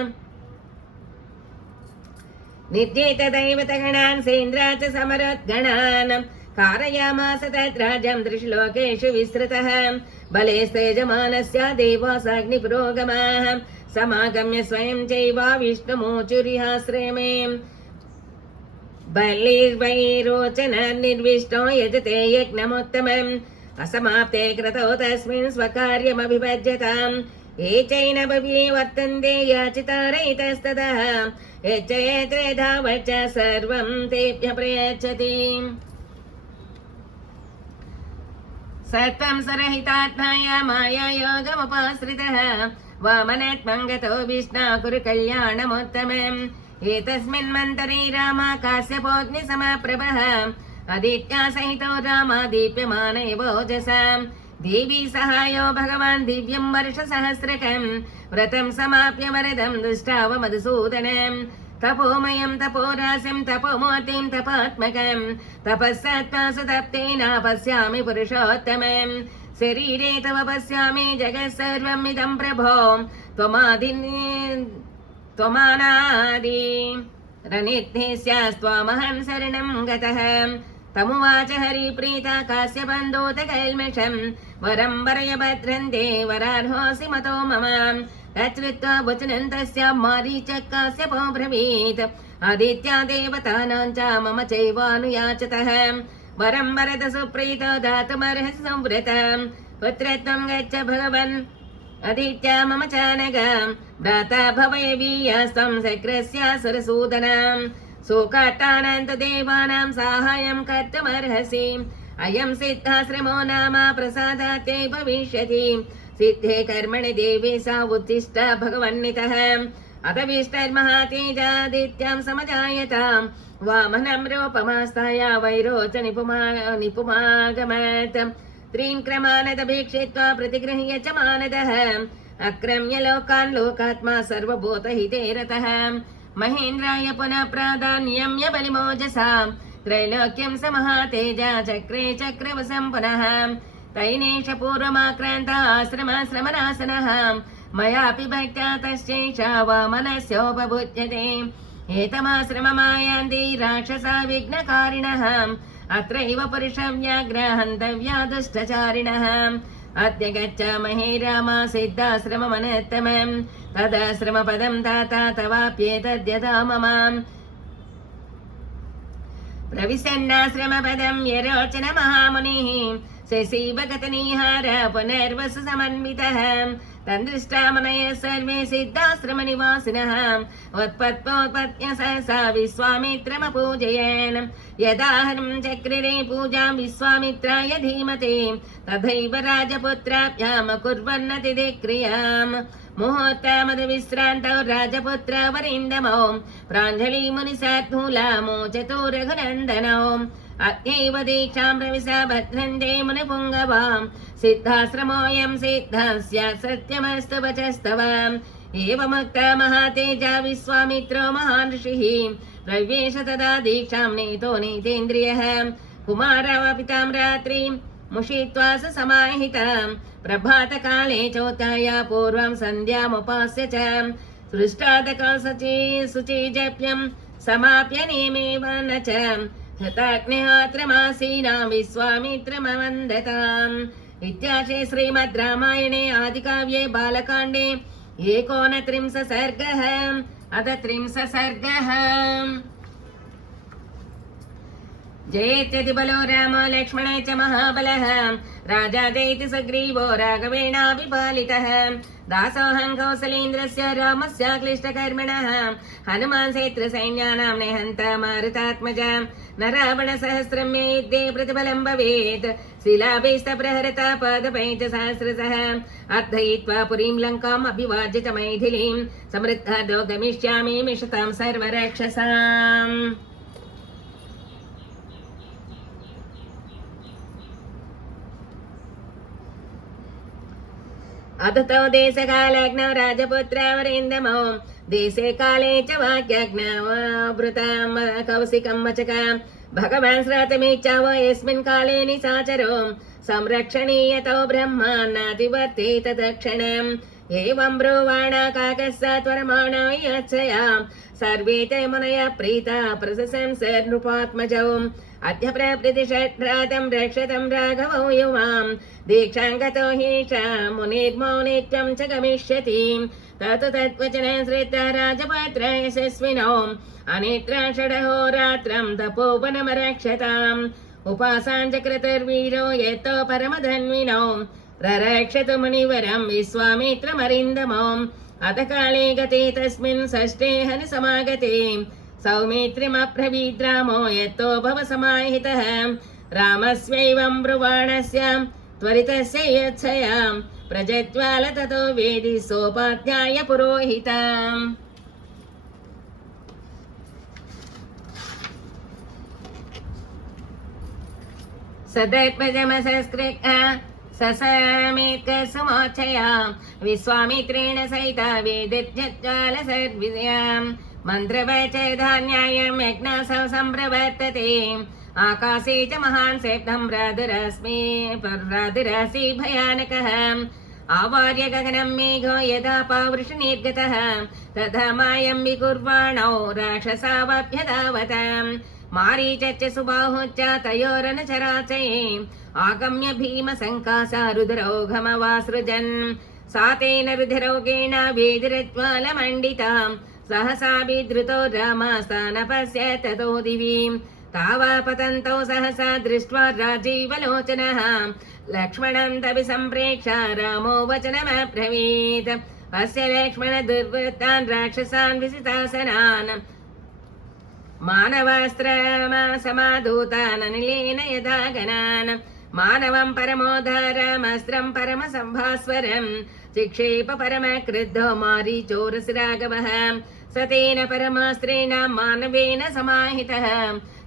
नित्येतदैव तगणान् सेन्द्राच्च समरुद्गणान् कारयामास तद्राज्यं त्रिश्लोकेषु विस्तृतः बलेस्तेजमानस्य देवासाग्निपुरोगमाः समागम्य स्वयं चैव विष्णुमूचुरिहाश्रमे बलिर्वैरोचनर्निर्विष्टो यजते यज्ञमुत्तमम् असमाप्ते कृतौ तस्मिन् स्वकार्यमभिभज्यताम् ये चैन भव्ये वर्तन्ते याचितारैतस्ततः यच्चयत्रेधावच्च सर्वं तेभ्यः प्रयच्छति सत्त्वं सरहितात्माय माया योगमुपाश्रितः वामनात्मं गतो विष्णा कुरु कल्याणमुत्तमम् एतस्मिन् मन्तरे राम काश्यपोऽग्निसमप्रभः आदित्या सहितो राम दीप्यमान एव ओजसा देवी सहायो भगवान् दिव्यं वर्षसहस्रकं व्रतं समाप्य वरदं दुष्टाव मधुसूदनं तपोमयं तपोरासिं तपोमूर्तिं तपात्मकं तपस्सत्त्वा सुतप्तेन पश्यामि पुरुषोत्तमं शरीरे तव पश्यामि जगत् सर्वमिदं प्रभो त्वमानादि रनिर्देश्यास्त्वामहं शरणं गतः तमुवाच हरिप्रीता काश्यपन्दोत कल्मषं वरं वरय भद्रन्ते वरार्होऽसि मतो मम तच्छ्रुत्वा वचनं तस्य मारीचः काश्यपो ब्रवीत् आदित्या देवतानां च मम चैवानुयाचतः वरं वरद सुप्रीतो दातुमर्हसि संवृतं पुत्रत्वं गच्छ भगवन् आदित्या मम चानग भ्राता भवय वीयास्त्वं शक्रस्य सुरसूदनं शोकाट्टानन्तदेवानां साहाय्यं कर्तुमर्हसि अयं सिद्धाश्रमो नाम प्रसादात्यै भविष्यति सिद्धे कर्मणि देवी सा उत्तिष्ठ भगवन्नितः अथ विष्णुर्महातेजादित्यां समजायतां वामनं रूपमास्ताय वैरोच निपुमागमत् त्रीन् क्रमानदभीक्षित्वा प्रतिगृह्य च मानदः अक्रम्य लोकान् लोकात्मा सर्वभूतहिते रतः महेन्द्राय पुनः प्राधान्यम्य बलिमोजसा त्रैलोक्यं स महातेजा चक्रे चक्रवसं पुनः तैनेश पूर्वमाक्रान्ता आश्रमाश्रमनासनः मयापि भक्त्या तश्चैष वामनस्योपभुज्यते एतमाश्रममायान्ति राक्षसा विघ्नकारिणः अत्रैव पुरुषव्याघ्रहन्तव्या दुष्टचारिणः अद्य गच्छामहे राम सिद्धाश्रममनत्तमं तदाश्रमपदं ताता तवाप्येतद्यथा मम प्रविशन्नाश्रमपदं यरोचन महामुनिः शशीभगतनीहार पुनर्वसु समन्वितः तन्दृष्टा मुनयः सर्वे सिद्धाश्रमनिवासिनः उत्पत्त्योत्पत्त्य सहसा विश्वामित्रमपूजयन् यदाहं चक्रिरे पूजां विश्वामित्राय धीमते तथैव राजपुत्राभ्याम् कुर्वन्नतिदिक्रियाम् मुहूर्तमदविश्रान्तौ राजपुत्रवरिन्दमौ प्राञ्जलिमुनिसार्धूलामो चतुरघुनन्दनौ अद्यैव दीक्षां प्रविशा भद्रन्ते मुनिपुङ्गवां सिद्धाश्रमोऽयं सिद्धः स्यात् सत्यमस्तु वचस्तव एवमुक्ता महातेजा विश्वामित्रो महान् ऋषिः प्रवेश तदा दीक्षां नीतो नीतेन्द्रियः कुमारवपितां रात्रिं मुषित्वा स समाहितां प्रभातकाले चोत्थाय पूर्वं सन्ध्यामुपास्य च सृष्टादकशुचिजप्यं समाप्य नेमेव न च हताग्निहोत्रमासीनां विश्वामित्रमवन्दताम् इत्याशे श्रीमद् रामायणे आदिकाव्ये बालकाण्डे 39 सर्गः अथ 30 सर्गः। जयेत्यति बलो रामो लक्ष्मण च महाबलः राजा जयति सुग्रीवो राघवेणाभिपालितः दासोऽहं कौसलेन्द्रस्य रामस्य क्लिष्टकर्मणः हनुमान् सेत्रसैन्यानां निहन्ता मारुतात्मजा न रावणसहस्रं मे युद्धे प्रतिफलं भवेत् शिलाभिस्तप्रहरता पादपैः च सहस्रशः अर्धयित्वा पुरीं लङ्काम् अभिवाज्य च मैथिलीं समृद्धादो गमिष्यामि मिषतां सर्वरक्षसाम्। अततो देशकालज्ञौ राजपुत्रवरेन्दमो देशे काले च वाक्यज्ञावृतां कौशिकं वचका भगवान् श्रातमेच्छावो यस्मिन् काले निशाचरो संरक्षणीयतो ब्रह्मान्नातिवर्तेत तत्क्षणम् एवं ब्रुवाणा काकः सत्वरमाणो यच्छया सर्वे ते मुनयः प्रीता प्रशंस नृपात्मजौ अद्य प्रप्रतिषड्भ्रातं रक्षतं राघवौ युवां दीक्षां गतो हीशा मुनिर्मो नित्यं च गमिष्यति ततो तद्वचनं श्रुत्वा राजपुत्र यशस्विनो अनेत्र षडहोरात्रं तपोवनमरक्षताम् उपासाञ्चक्रतुर्वीरो यतो परमधन्विनो ररक्षतु मुनिवरं विश्वामित्रमरिन्दमो अथ काले गते तस्मिन् षष्ठे हनुसमागते सौमित्रिमब्रवीद् रामो यतो भव समाहितः रामस्यैवं ब्रुवाणस्य त्वरितस्य यच्छया प्रज्वाल ततो वेदि सोपाध्याय पुरोहितम्। सदत्मजमसंस्कृत्य ससमेत्कसुमोच्छया विश्वामित्रेण सहिता वेदिज्ज्वाल सर्विद्याम् मन्त्रवचधान्यायं यज्ञासौ सम्प्रवर्तते आकाशे च महान् शब्दं प्रादुरासि भयानकः आवार्य गगनं मेघो यदा पावृषनिर्गतः तथा मायं विकुर्वाणौ राक्षसावभ्यधावताम् मारीचश्च सुबाहुश्च तयोरनुचराचये आगम्य भीमसङ्कासा रुद्रौघमवासृजन् सा तेन रुधिरौघेण वेदिरज्वालमण्डिताम् सहसा विधृतो रामास्तानपश्य ततो दिवीं तावापतन्तौ सहसा दृष्ट्वा राजीवलोचनः लक्ष्मणं तवि सम्प्रेक्ष्य रामो वचनमब्रवीत् अस्य लक्ष्मण दुर्वृत्तान् राक्षसान् विसितासनान् मानवास्त्रमासमाधूतान् अनिलेन यथा गणान् मानवं परमोदारमस्त्रं परमसंभास्वरं चिक्षेप परमक्रुद्धो मारीचोरसि राघवः सतेन परमास्त्रेण मानवेन समाहितः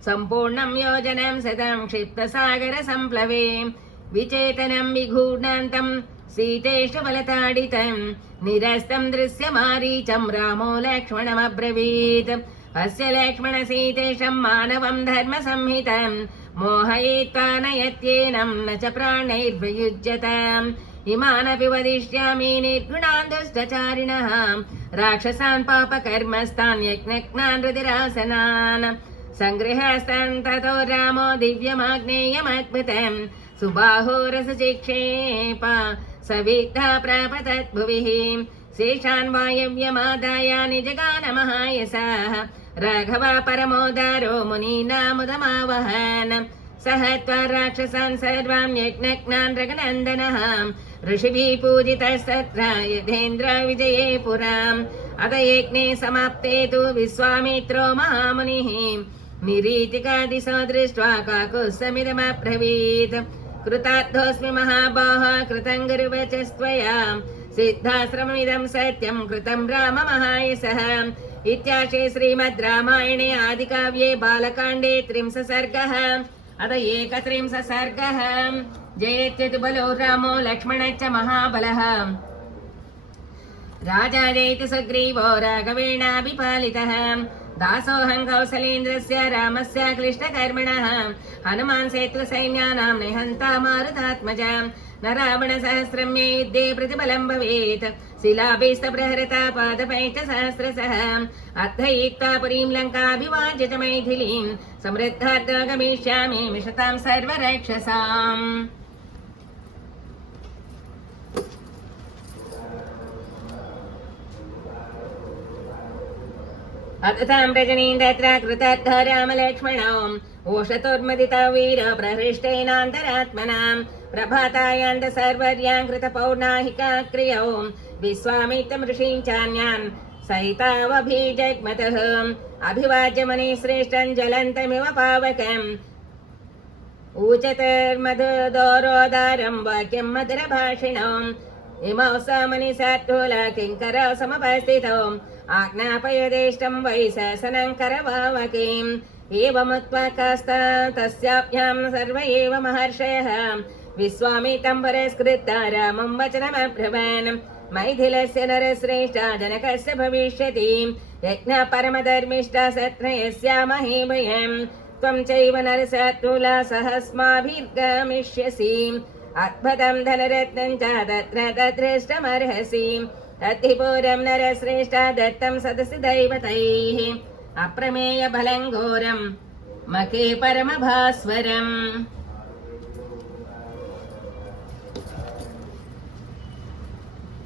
सम्पूर्णं योजनं शतं क्षिप्तसागर संप्लवे विचेतनं विगूढान्तं सीतेष्टबलताडितं निरस्तं दृश्यमारीचं रामो लक्ष्मणमब्रवीत् अस्य लक्ष्मणसीतेशं मानवं धर्मसंहितं मोहयित्वा नयत्येनं न च प्राणैर्वियुज्यताम् इमानपि वदिष्यामि निर्गुणान् दुष्टचारिणः राक्षसान् पापकर्मस्तान् यज्ञज्ञान् रुधिरासनान् सङ्गृहस्तान् ततो रामो दिव्यमाग्नेयमद्भुतं सुबाहोरसचिक्षेप सविता प्राप तद्भुविः शेषान् वायव्यमादाय निजगानमहायसः राघव परमोदारो मुनीनामुदमावहन् सह त्वा राक्षसान् सर्वान् यज्ञज्ञान् रघुनन्दनः ऋषिभिः पूजितस्तत्र यथेन्द्र विजये पुराम् अथ यज्ञे समाप्ते तु विश्वामित्रो महामुनिः निरीतिकादिशो दृष्ट्वा काकुत्स्थमिदमब्रवीत् कृतार्थोऽस्मि महाबाह कृतं गुरुवचस्त्वया सिद्धाश्रममिदं सत्यं कृतं राममहायशः इत्याशे श्रीमद् रामायणे आदिकाव्ये बालकाण्डे 3 सर्गः अथ 31 सर्गः जयत्यतु बलो रामो लक्ष्मणश्च महाबलः राजा जयति सुग्रीवो राघवेणाभिपालितः दासोऽहं कौसलेन्द्रस्य रामस्य क्लिष्टकर्मणः हनुमान् शत्रुसैन्यानां निहन्ता मारुतात्मजा न रावणसहस्रं मे युद्धे प्रतिबलं भवेत् शिलाभिस्तप्रहृता पादपैश्च सहस्रशः अर्थयित्वा पुरीं लङ्काभिवाज्य च मैथिलीं समृद्धार्थ गमिष्यामि मिषतां सर्वरक्षसाम् अततां रजनीं तत्र कृतार्थ रामलक्ष्मणौ ओषतोर्मदिता वीर प्रहृष्टेनान्तरात्मनां प्रभातायान्त सर्वर्यां कृतपौर्णाहिका क्रियौ विश्वामित्रं ऋषीं चान्यान् सहितावभिजग्मतः अभिवाज्य मुनिश्रेष्ठं ज्वलन्तमिव पावकम् ऊचतर्मधुदोरोदारं वाक्यं मधुरभाषिणौ इमौ स मुनिसात्तूला किङ्करौ समुपस्थितौ आज्ञापयदेष्टं वै शासनं करवावकीम् एवमुक्त्वा कास्ता तस्याभ्यां सर्व एव महर्षयः विश्वामित्रं पुरस्कृत्य रामं वचनमब्रवीन् मैथिलस्य नरश्रेष्ठा जनकस्य भविष्यति यज्ञः परमधर्मिष्ठा सत्रयस्यामहे वयं त्वं चैव नरशार्दूला सहस्माभिर्गमिष्यसि अद्भुतं धनरत्नं च तत्र तद्रष्टुमर्हसि तत्पूर्वं नरश्रेष्ठा दत्तं सदसि दैवतैः अप्रमेय बलं घोरं मखे परमभास्वरम्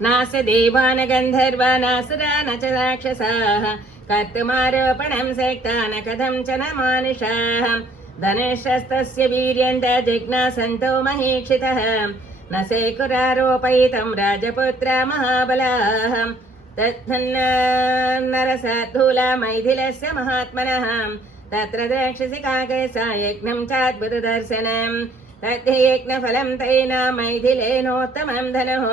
नास देवा न गन्धर्वा नासुरा न च राक्षसाः कर्तुमारोपणं शक्ता न कथं च न मानुषाः धनुषस्तस्य वीर्यन्त जिज्ञासन्तो महीक्षितः न शेकुरारोपयितं राजपुत्रा महाबलाः तत्थन्न नरसार्दूला मैथिलस्य महात्मनः तत्र द्रक्षसि काकसा यज्ञं चाद्भुतदर्शनं तद्धि यज्ञफलं तेन मैथिलेनोत्तमं धनुः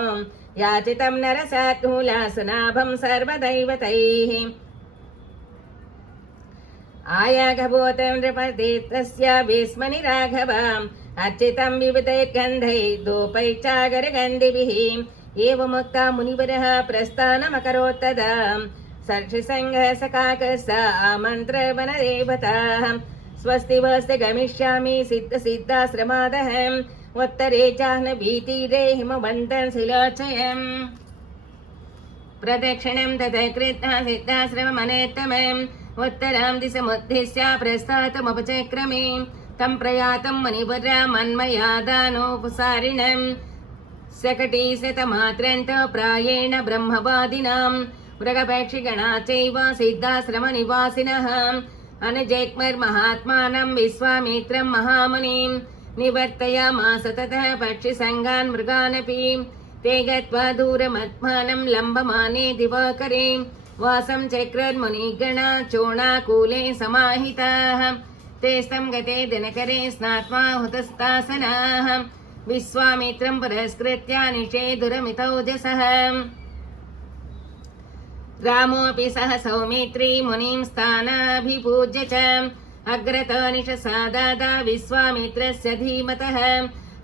याचितं नरसार्दूला सुनाभं सर्वदैवतैः आयाघभूतं नृपतीर्थस्य भीष्मनि राघवाम् अर्चितं विविधैर्गन्धैः धूपैश्चागरगन्धिभिः एवमुक्ता मुनिवरः प्रस्थानमकरोत् तदा सर्षसङ्घः सकाकस्य आमन्त्रवनदेवताः स्वस्ति वस्ति गमिष्यामि सिद्धसिद्धाश्रमादहम् उत्तरे जाह्नवीतीरे हिमवन्तं शिलाचयम् प्रदक्षिणं ततः कृत्वा सिद्धाश्रममनेत्तमम् उत्तरां दिशमुद्दिश्य प्रस्थातमुपचक्रमे तं प्रयातं मुनिवरामन्मयादानोपसारिणम् शकटीशतमात्रन्त प्रायेण ब्रह्मवादिनां मृगपक्षिगणा चैव सिद्धाश्रमनिवासिनः अनुजग्मर्महात्मानं विश्वामित्रं महामुनिं निवर्तयामास ततः पक्षिसङ्गान् मृगानपि ते गत्वा दूरमात्मानं लम्बमाने दिवाकरे वासं चक्रन्मुनिगणा चोणाकूले समाहिताः ते स्तं गते दिनकरे स्नात्वा हुतस्तासनाः विश्वामित्रं पुरस्कृत्य निषेधुरमितौजसः रामोऽपि सह सौमित्री मुनिं स्थानाभिपूज्य च अग्रतो निशसादादा विश्वामित्रस्य धीमतः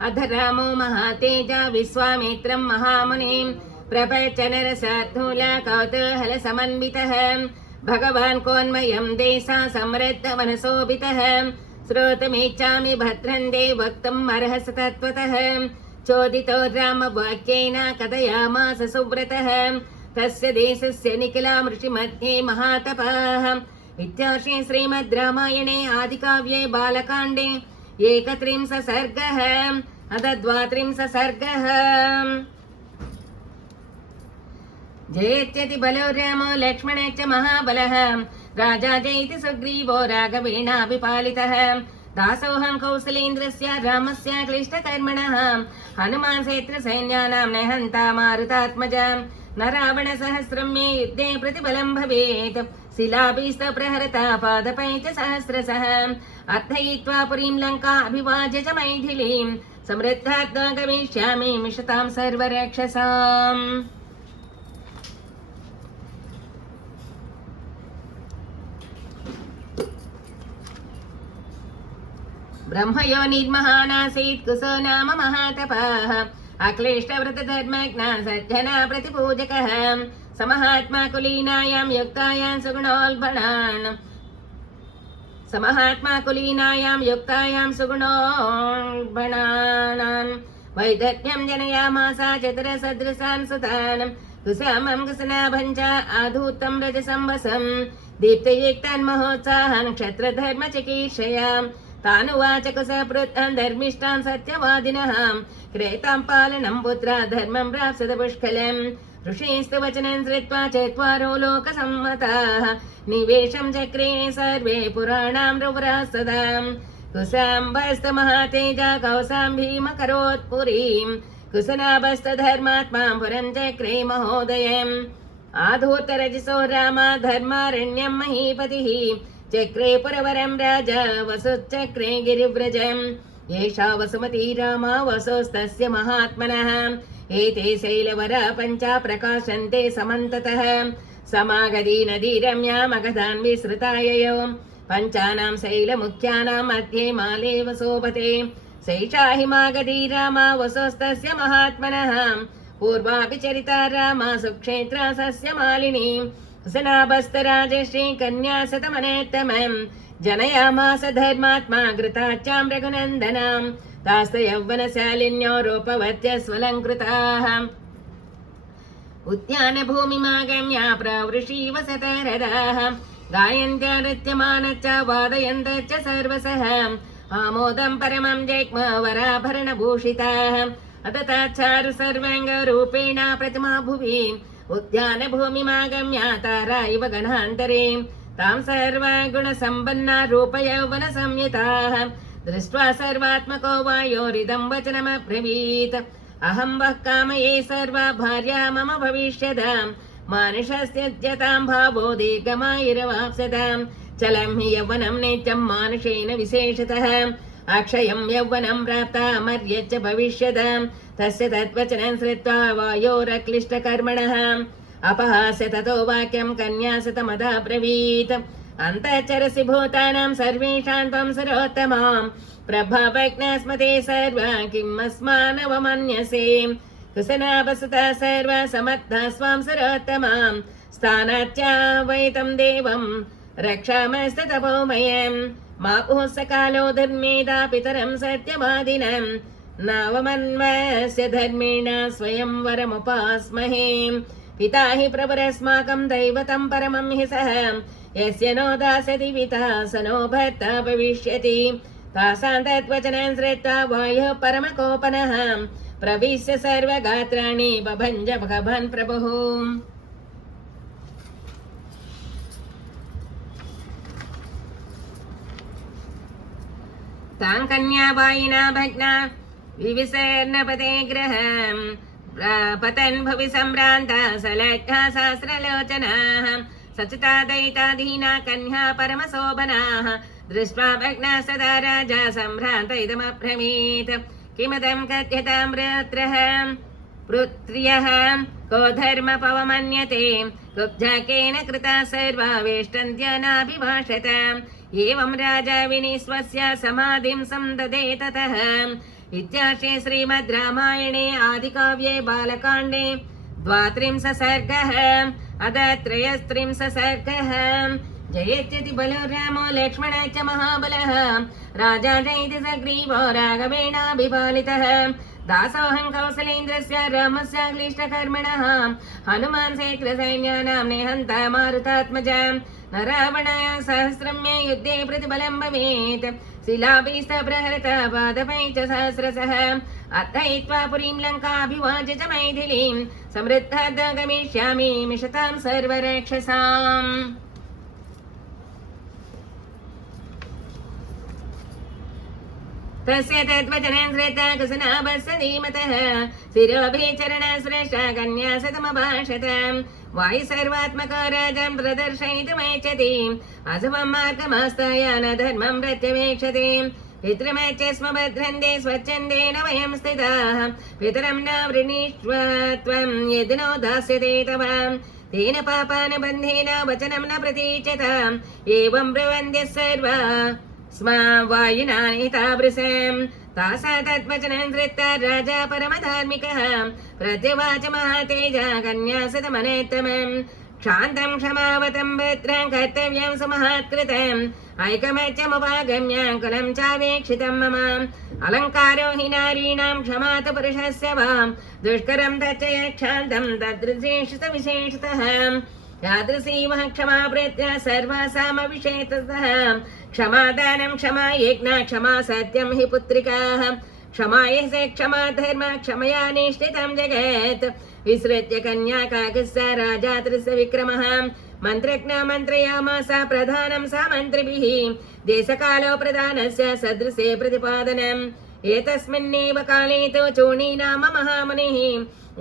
अध रामो महातेजा विश्वामित्रं महामुनिं प्रपच्च नरसार्दूला कौतूहलसमन्वितः भगवान् कोन्मयं देशा समृद्धमनसोभितः श्रोतुमिच्छामि भद्रन्दे वक्तुम् अर्हसि तत्त्वतः चोदितो रामवाक्येन कथयामास सुव्रतः तस्य देशस्य निखिलां ऋषिमध्ये महातपाः इत्यार्षे श्रीमद् रामायणे आदिकाव्ये बालकाण्डे 31 सर्गः अथ 32 सर्गः जयत्यति बलो रामो लक्ष्मणश्च महाबलः राजा जयति सुग्रीवो राघवेणाभिपालितः दासोऽहं कौसलेन्द्रस्य रामस्य क्लिष्टकर्मणः हनुमान् क्षेत्रसैन्यानां निहन्ता मारुतात्मजा न रावणसहस्रं मे युद्धे प्रतिबलं भवेत् शिलाभिस्तप्रहरता पादपै च सहस्रशः अर्थयित्वा पुरीं लङ्का अभिवाज्य च मैथिलीं समृद्धात्मा गमिष्यामि मिषतां सर्वरक्षसाम्। ब्रह्मयोनिर्महानासीत् कुशो नाम महातपः अक्लिष्टव्रतधर्मज्ञः सज्जना प्रतिपूजकः समहात्मा कुलीनायां युक्तायां सुगुणोल्बणान् वैदग्ध्यं जनयामास चतुरसदृशान् सुतान् कुशामं कुशनाभं च आधूतं रजसंवसं दीप्तयुक्तान् महोत्साहान् क्षत्रधर्मचिकीर्षयां तानुवाच कुशपृत्तान् धर्मिष्ठान् सत्यवादिनः क्रेतां पालनं पुत्रा धर्मं प्राप्स्यत पुष्कलम् ऋषीस्तु वचनं श्रुत्वा चत्वारो लोकसम्मताः निवेशं चक्रे सर्वे पुराणां रघुराः सदा कुशाम्बस्तु महातेजा कौसां भीमकरोत् पुरीं कुशनाभस्तु धर्मात्मा पुरं चक्रे महोदयम् आधूतरजसो राम धर्मारण्यं महीपतिः चक्रे पुरवरं राजा वसुश्चक्रे गिरिव्रजम् एषा वसुमती रामा वसोस्तस्य महात्मनः एते शैलवरा पञ्चा प्रकाशन्ते समन्ततः समागधी नदी रम्या मगधान् विसृताययो पञ्चानां शैलमुख्यानां मध्ये माले वसोपते सैषा हिमागधी रामा वसोस्तस्य महात्मनः पूर्वापि चरिता रामा सुक्षेत्रा सस्य मालिनी कुशनाभस्तराजश्री कन्या शतमनेत्तमम् जनयामास धर्मात्मा घृताच्चां रघुनन्दनां तास्त यौवनशालिन्यो रूपवत्यस्वलङ्कृताः उद्यानभूमिमागम्य प्रवृषीवसतरदाः गायन्त्या नृत्यमानश्च वादयन्तश्च सर्वशः आमोदं परमं जग्म वराभरणभूषिताः अत ताच्चारु सर्वाङ्गरूपेण प्रतिमा भुवि उद्यानभूमिमागम्य तारा इव गणान्तरे तां सर्वगुणसम्पन्ना रूपयौवनसंयुताः दृष्ट्वा सर्वात्मको वायोरिदं वचनमब्रवीत् अहं वः कामये सर्वा भार्या मम भविष्यतां मानुषस्यज्यतां भावो दीर्घमायुरवाप्स्यतां चलं हि यौवनं नित्यं मानुषेण विशेषतः अक्षयं यौवनं प्राप्ता मर्यच्च भविष्यतां तस्य तद्वचनं श्रुत्वा वायोरक्लिष्टकर्मणः अपहास्य ततो वाक्यं कन्यासतमदा ब्रवीत् अन्तःचरसि भूतानां सर्वेषां त्वं सरोत्तमां प्रभावज्ञस्मते सर्वा किम् अस्मानवमन्यसे कुशनाभसुता सर्वा समर्था स्वां सरोत्तमां स्थानाच्चा वैतं देवं रक्षामस्ततपोमयम् मापुः सकालो धर्मेदा पितरं सत्यवादिनं नावमन्वस्य धर्मेण स्वयं वरमुपास्महे पिता हि प्रवरस्माकं दैवतं परमं हि सः यस्य नो दास्यति पिता स नो भर्ता भविष्यति तासां तद्वचनं श्रुत्वा वायुः परमकोपनः प्रविश्य सर्वगात्राणि बभञ्ज भगवन् प्रभुः तां कन्या वायिना भग्ना विविशर्णपते गृहम् पतन् भुवि सम्भ्रान्ता सलग्ना सहस्रलोचनाः सचता दयिताधीना कन्या परमशोभनाः दृष्ट्वा भग्ना सदा राजा सम्भ्रान्त इदमब्रवीत् किमदं कथ्यतां पुत्र्यः को धर्मपवमन्यते कुब्जकेन कृता सर्वा वेष्टन्त्यनाभिभाषत एवं राजा विनिस्वस्य समाधिं संददे ततः इत्यार्षे श्रीमद् रामायणे आदिकाव्ये बालकाण्डे 32 सर्गः अथ 33 सर्गः जयत्यति बलो रामो लक्ष्मणः च महाबलः राजा जयति सग्रीवो राघवेणाभिपालितः दासोऽहं कौसलेन्द्रस्य रामस्य क्लिष्टकर्मणः हनुमान् क्षेत्रसैन्यानां निहन्ता मारुतात्मजा न रावणाय सहस्रं मे युद्धे प्रतिबलं भवेत् शिलाभिस्तप्रहरता पादपै च सहस्रशः अर्थयित्वा पुरीं लङ्काभिवाज्य च मैथिलीं समृद्धाद् गमिष्यामि मिषतां सर्वरक्षसाम्। तस्य तद्वचनं श्रेता कुसुनाभस्य धीमतः शिरोभिचरणश्रेष्ठा कन्या सतमभाषत वायु सर्वात्मको राजं प्रदर्शयितुमेच्छति अशुभं मार्गमास्ताय न धर्मं प्रत्यवेक्षते पितृमेच्च स्म भद्रन्ते स्वच्छन्देन वयं स्थिताः पितरं न वृणीष्व त्वं यदि नो दास्यते तव तेन पापान् बन्धेन वचनं न प्रतीच्यताम् एवं ब्रुवन्ति सर्वा स्म वायुना नितावृशम् तासा तद्वचनं धृत्वा राजा परमधार्मिकः प्रत्युवाच महातेजा कन्या सतमनेत्तमम् क्षान्तं क्षमावतं भद्रं कर्तव्यं सुमहात्कृतम् ऐकमत्यमुपागम्य कुलं चावेक्षितं मम अलङ्कारो हि नारीणां क्षमा तु पुरुषस्य वा दुष्करं तच्च यक्षान्तं तदृशेषतः यादृशी वः क्षमा प्रीत्या सर्वासामविषेततः क्षमादानं क्षमा यज्ञा क्षमा सत्यं हि पुत्रिकाः क्षमा यस्य क्षमा धर्म क्षमया निष्ठितं जगत् विसृत्य कन्या काकस्य राजा तृस्य विक्रमः मन्त्रज्ञ मन्त्रयामास प्रधानं सामन्त्रिभिः देशकालो प्रधानस्य सदृशे प्रतिपादनम् एतस्मिन्नेव काले तु चूणी नाम महामुनिः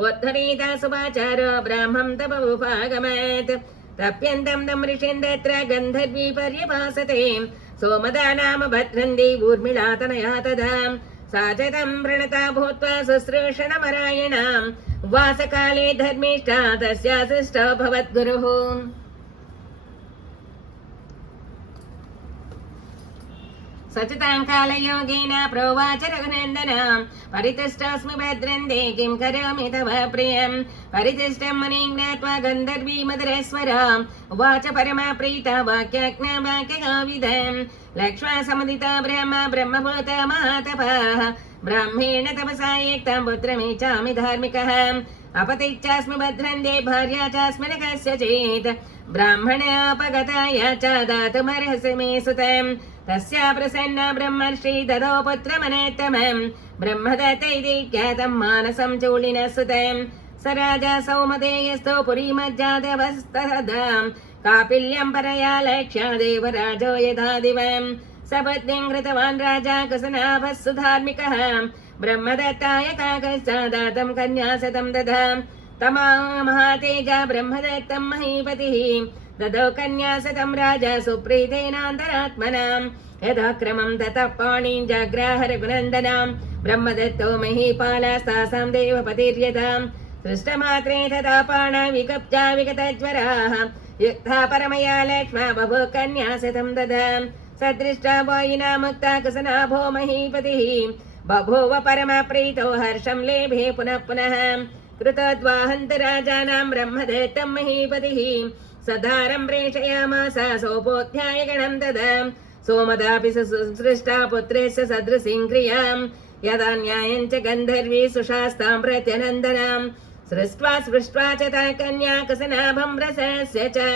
उद्धरीता सुभाचारो ब्राह्मं तपोपागमत् तप्यन्तं तं ऋषिं तत्र गन्धर्वी पर्यभासते सोमदा नाम भद्रन्दी ऊर्मिळा तनया तदा सा च तं प्रणता भूत्वा शुश्रूषणमरायणां वासकाले धर्मिष्ठा तस्याशिष्टो भवद्गुरुः सचतां कालयोगेन प्रोवाच रघुनन्दनं परितुष्टोऽस्मि भद्रन्ते किं करोमि तव प्रियं परितुष्टं मुनिं ज्ञात्वा गन्धर्वी मधुरस्वराम् उवाच परमप्रीता वाक्यज्ञा वाक्यकोविदं लक्ष्मण समुदिता ब्रह्मभूत महातपः ब्राह्मेण तपसा युक्तं पुत्रमिच्छामि धार्मिकः अपतिच्चास्मि भद्रन्ते भार्या चास्मि न कस्यचित् ब्राह्मणोपगताय च दातुमर्हसि मे सुतं तस्या प्रसन्ना ब्रह्मर्षि ददौ पुत्रमनेत्तमं ब्रह्मदत्त इति ख्यातं मानसं चूलिनः सुतं स राजा सौमधेयस्थो पुरीमज्जादवस्थदां कापिल्यं परया लक्ष्य देवराजो यथा दिवं सपत्नीं कृतवान् राजा कुसुनाभः सुधार्मिकः ब्रह्मदत्ताय काकश्च दातं कन्याशतं ददाम् तमा महातेजा ब्रह्मदत्तं महीपतिः ददौ कन्याशतं राजा सुप्रीतेनान्तरात्मनां यथा क्रमं ततः पाणिं जग्राह रघुनन्दनां ब्रह्मदत्तो महीपालास्तासां देवपतिर्यतां सृष्टमात्रे तथा पाणा विकप्ता विगतज्वराः युक्ता परमया लक्ष्मा बभूव कन्याशतं ददां सदृष्टा वायुना मुक्ता कुसुनाभो महीपतिः बभूव परमप्रीतो हर्षं लेभे पुनः पुनः कृतोद्वाहन्तराजानां ब्रह्मदत्तं महीपतिः सधारं प्रेषयामास सोपोध्याय गणं तदा सोमदापि सृष्टा पुत्रस्य सदृशीं क्रियां यदा न्यायं च गन्धर्वी सुशास्तां प्रत्यनन्दनां सृष्ट्वा स्पृष्ट्वा च ता कन्या कुसुनाभं रसस्य च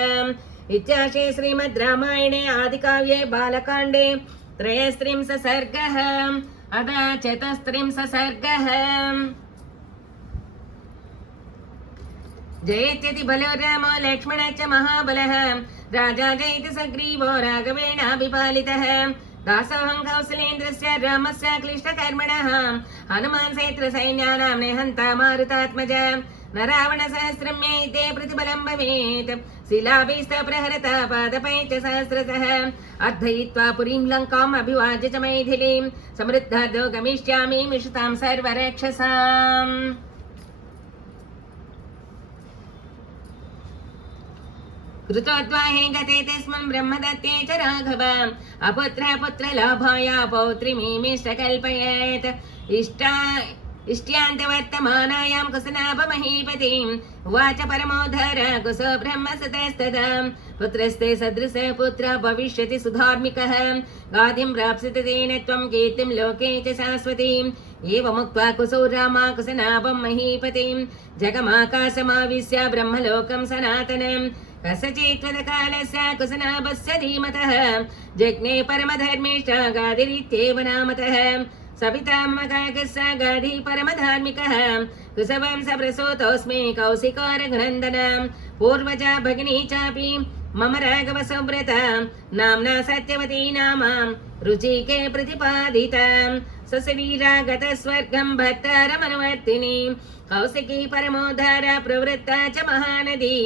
इत्याशे श्रीमद् रामायणे आदिकाव्ये बालकाण्डे 33 सर्गः अथ 34 सर्गः जयत्यति बलो रामो लक्ष्मण च महाबलः राजा जयति सग्रीवो राघवेणाभिपालितः दासोऽहं कौसलेन्द्रस्य रामस्य क्लिष्टकर्मणः हनुमान् सैत्रसैन्यानां निहन्ता मारुतात्मज न रावणसहस्रं मे प्रतिबलं भवेत् शिलाभिस्तः प्रहरता पादपैश्च सहस्रतः अर्धयित्वा पुरीं लङ्काम् अभिवाज्य च मैथिलीं समृद्धार्दो गमिष्यामि मिषतां सर्वरक्षसाम् कृतोद्वाहे गते तस्मिन् ब्रह्मदत्ते च राघव अपुत्र पुत्रलाभाय पौत्रीमीमिष्टकल्पयेत् इष्ट्यान्तवर्तमानायां कुसुनाभमहीपतिम् उवाच परमोद्धर कुसो ब्रह्मसुतस्तदा पुत्रस्ते सदृश पुत्र भविष्यति सुधार्मिकः गाधिं प्राप्स्यति तेन त्वं कीर्तिं लोके च शाश्वतीम् एवमुक्त्वा कुसो रामा कुसुनाभं महीपतिं जगमाकाशमाविश्य ब्रह्मलोकं सनातनम् कस्यचित्त्वदकालस्य कुसुनाभस्य धीमतः जज्ञे परमधर्मिष्ठ गादिरित्येव नामतः सपितामहस्य गाधि परमधार्मिकः कुसवंशप्रसूतोऽस्मि कौशिको रघुनन्दनं पूर्वजा भगिनी चापि मम राघवसुव्रता नाम्ना सत्यवती नाम रुचिके प्रतिपादिता सशरीरागत स्वर्गं भर्तारमनुवर्तिनी कौशिकी परमोद्धारा प्रवृत्ता च महानदी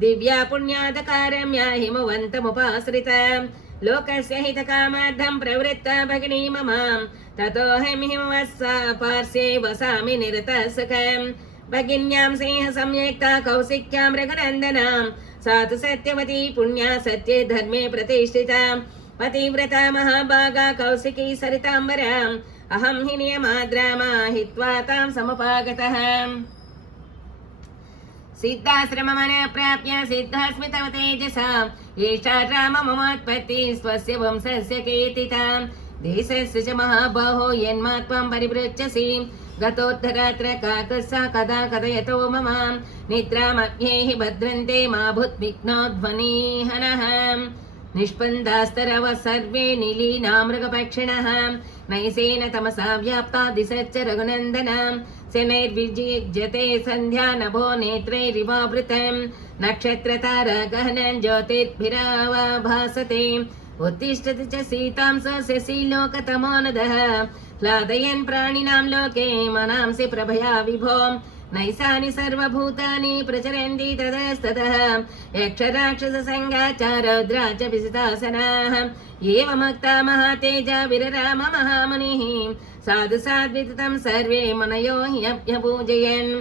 दिव्या पुण्यादकारम्या हिमवन्तमुपाश्रिता लोकस्य हितकामार्थं प्रवृत्ता भगिनी मम ततोऽहं हिमवत्सा पार्श्वे वसामि निरतः सुखम् भगिन्यां सिंह संयुक्ता कौशिक्यां रघुनन्दनां सा तु सत्यवती पुण्या सत्ये धर्मे प्रतिष्ठिता पतिव्रता महाभागा कौशिकी सरिताम्बराम् अहं हि नियमाद्रामा हित्वा तां समुपागतः सिद्धाश्रममनः प्राप्य सिद्धास्मि तव तेजसा एषा राम ममोत्पत्तिः स्वस्य वंशस्य कीर्तिता देशस्य च महाबाहो यन्मात्मां परिपृच्छसि गतोद्धरात्र काकस्सा कदा कथयतो मम निद्रामभ्यैः भद्रन्ते मा भूद्विघ्नोध्वनिहनः निष्पन्दास्तरवः सर्वे नीलीना मृगपक्षिणः नैसेन तमसा व्याप्ता दिशश्च रघुनन्दनां शनैर्विजिज्यते सन्ध्या नभो नेत्रैरिवावृतं नक्षत्रतारागहनं ज्योतिर्भिराभासते उत्तिष्ठति च सीतां स शशिलोकतमोनदः ह्लादयन् प्राणिनां लोके मनांसि प्रभया विभो नैसानि सर्वभूतानि प्रचरन्ति ततस्ततः यक्षराक्षससङ्गा च रौद्रा च विसितासनाः एवमुक्ता महातेजा विरराम महामुनिः साधु साद्वितं सर्वे मुनयो ह्यभ्यपूजयन्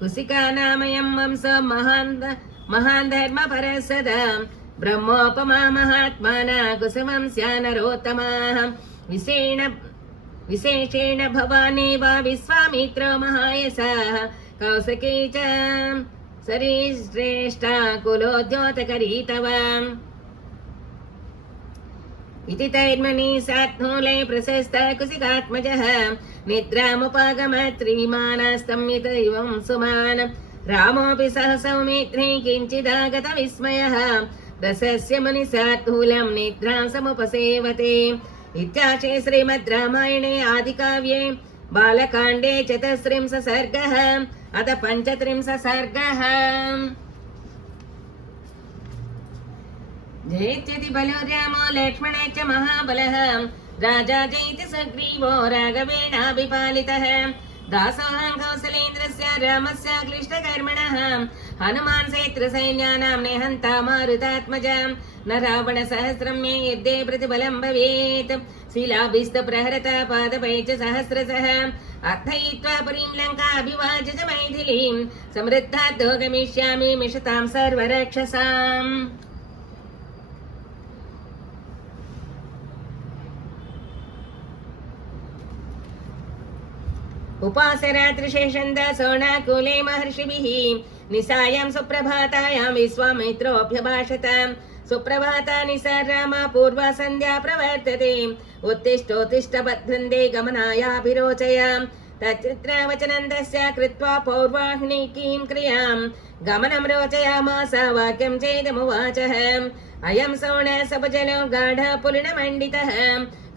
कुसिका नामयं वंश महान् धर्मपरः सदा ब्रह्मोपमा महात्माना कुसुमंस्या नरोत्तमाः विशेषेण भवानी वा विश्वामित्रो महायशः कौशिकी च सरिश्रेष्ठा कुलोद्योतकरी तव इति तैर्मणि सात्मूले प्रशस्त कुसिकात्मजः निद्रामुपागमत् श्रीमानस्तम्यत इवं सुमान् रामोऽपि सह सौमित्रे किञ्चिदागत विस्मयः रसस्य मुनिसात्तूलं निद्रां समुपसेवते इत्याशे श्रीमद् रामायणे आदिकाव्ये बालकाण्डे चतुस्त्रिंश सर्गः अथ पञ्चत्रिंश सर्गः जयत्यति बलो रामो लक्ष्मणे च महाबलः राजा जयति सुग्रीवो राघवेणाभिपालितः दासोऽहं कौसलेन्द्रस्य रामस्य क्लिष्टकर्मणः हनुमान् सैत्रसैन्यानां निहन्ता मारुतात्मजा न रावणसहस्रं मे युद्धे प्रतिबलं भवेत् शिलाभिस्तप्रहरता पादपै च सहस्रशः अर्थयित्वा पुरीं लङ्काभिवाज्य च मैथिलीं समृद्धाद्धो गमिष्यामि मिषतां सर्वरक्षसाम् उपासरात्रिशेषन्दसोणाकुले महर्षिभिः निसायं सुप्रभातायां विश्वामित्रोऽभ्यभाषत सुप्रभाता निसा रामा पूर्वा सन्ध्या प्रवर्तते उत्तिष्ठोत्तिष्ठ भद्रन्दे गमनायाभिरोचयां तच्चित्रवचनं तस्य कृत्वा पौर्वाह्निकीं क्रियां गमनं रोचयामास वाक्यं चेदमुवाचः अयं सौणसपजलो गाढः पुलिनमण्डितः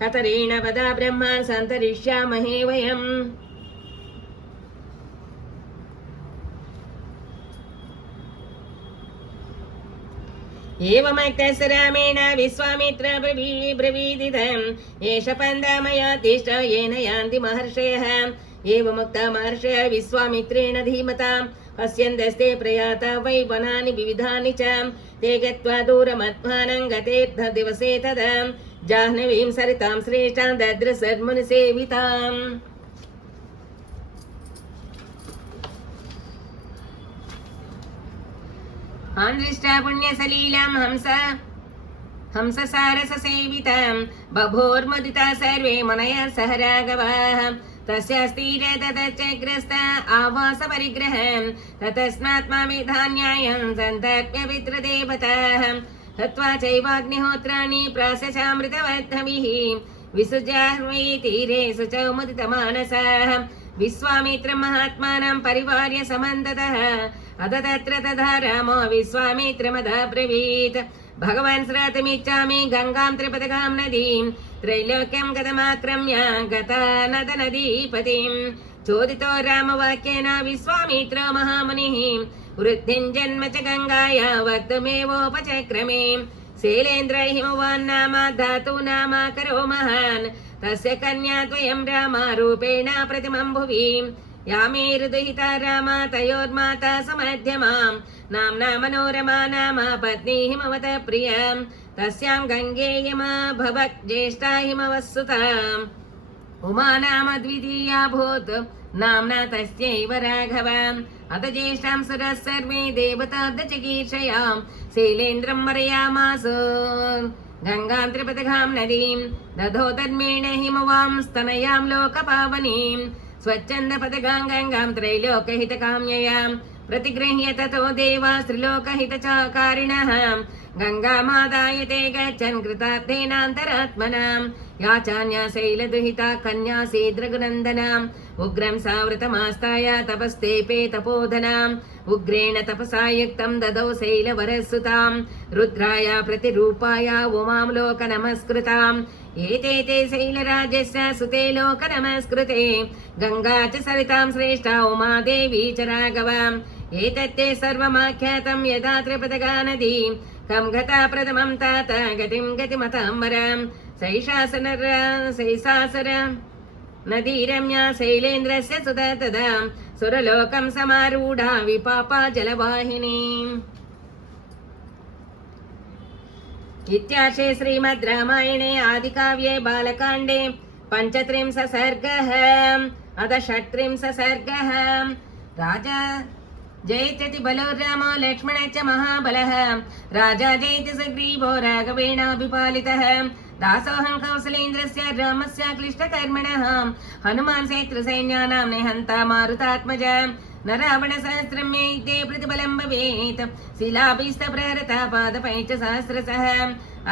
कतरेण पदा ब्रह्मा सन्तरिष्यामहे वयम् एवमक्तस्य रामेण विश्वामित्र ब्रवीदिदम् एष पन्था मया तिष्ठ येन यान्ति महर्षयः एवमुक्ता महर्षयः विश्वामित्रेण धीमताम् पश्यन्तस्ते प्रयाता वै वनानि विविधानि च ते गत्वा दूरमध्वानं गते दिवसे तदा जाह्नवीं सरितां श्रेष्ठां दद्रसर्मुनिसेविताम् आन्द्रिष्टा पुण्यसलीलां हंससारससेवितां बभोर्मुदिता सर्वे मुनयः सह राघवाः तस्यास्तीरे ततश्चग्रस्ता आवासपरिग्रहं ततस्मात् मामेधान्यायं सन्तर्प्य पितृदेवताः हत्वा चैवाग्निहोत्राणि प्राशचामृतवर्धभिः विसृजाह्वै तीरे शुचौमुदितमानसाः विश्वामित्रं महात्मानं परिवार्य समन्ततः अथ तत्र तथा रामो विश्वामित्रमदाब्रवीत् भगवान् श्रातमिच्छामि गङ्गां त्रिपदगां नदीं त्रैलोक्यं गतमाक्रम्य गता नदनदीपतिं चोदितो रामवाक्येन विश्वामित्रो महामुनिः वृद्धिं जन्म च गङ्गाया वक्तुमेवोपचक्रमे शैलेन्द्र हिमवान् नाम धातु नामाकरो महान् तस्य कन्याद्वयं रामारूपेण प्रतिमं भुवि या मे हृदयिता रामा तयोर्माता समध्यमां नाम्ना मनोरमा नाम पत्नी हिमवत प्रियं तस्यां गङ्गेयमा भवत् ज्येष्ठा हिमवत्सुताम् उमा नाम द्वितीया भूत् नाम्ना तस्यैव राघव अथ ज्येष्ठां सुरः सर्वे देवता चिकीर्षयां शैलेन्द्रं मरयामास गंगां त्रिपथगां नदीं दधो तन्मेण हिमवां स्तनयां लोकपावनीं स्वच्छन्दपथगां गंगां त्रैलोकहितकाम्ययां प्रतिगृह्य ततो देवाः त्रिलोकहितचाकारिणः गंगामादाय ते गच्छन् कृतार्थेनान्तरात्मनां या चान्या शैलदुहिता कन्या सीद्रघुनन्दनाम् उग्रं सावृतमास्ताय तपस्तेपे तपोधनाम् उग्रेण तपसा युक्तं ददौ शैलवरसुतां रुद्राय प्रतिरूपाय उमां लोकनमस्कृताम् एते ते शैलराजस्य सुते लोकनमस्कृते गंगा च सरितां श्रेष्ठा उमा देवी च राघवम् एतत्ते सर्वमाख्यातं यदा त्रिपथगा नदी कं गता प्रथमं तात गतिं गतिमताम्बरं सैषासर नदी रम्या शैलेन्द्रस्य सुता तदा सुरलोकं समारूढा विपापा जलवाहिनीम् इत्यार्षे श्रीमद् रामायणे आदिकाव्ये बालकाण्डे 35 सर्गः अथ 36 सर्गः राजा जयत्यति बलो रामो लक्ष्मणश्च महाबलः राजा जयति सुग्रीवो राघवेणाभिपालितः दासोऽहं कौसलेन्द्रस्य रामस्य क्लिष्टकर्मणः हनुमान् शत्रुसैन्यानां निहन्ता मारुतात्मज न रावणसहस्रं मे ते प्रतिबलं भवेत् शिलाभिस्तप्रहरता पादपैश्च सहस्रशः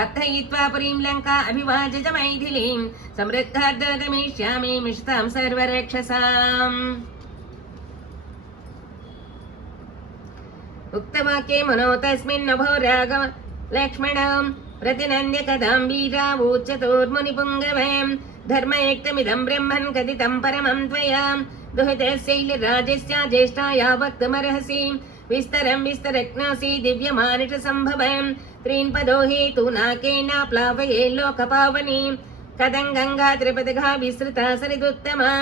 अर्थयित्वा पुरीं लङ्का अभिवाज्य च मैथिलीं समृद्धार्थ गमिष्यामि मिषतां सर्वरक्षसाम् उक्तवाक्ये मनो तस्मिन्नभो राघव लक्ष्मणं प्रतिनन्द्य कदां वीरावोच्चतोर्मुनिपुङ्गवं धर्मयुक्तमिदं ब्रह्मन् कथितं परमं त्वया दुहितशैलराजस्य ज्येष्ठाया वक्तुमर्हसि विस्तरं विस्तरज्ञासि दिव्यमानिषसम्भवं त्रीन् पदो हेतुनाकेन प्लावये लोकपावनीं कथं गङ्गा त्रिपथगा विस्तृता सरिदुत्तमा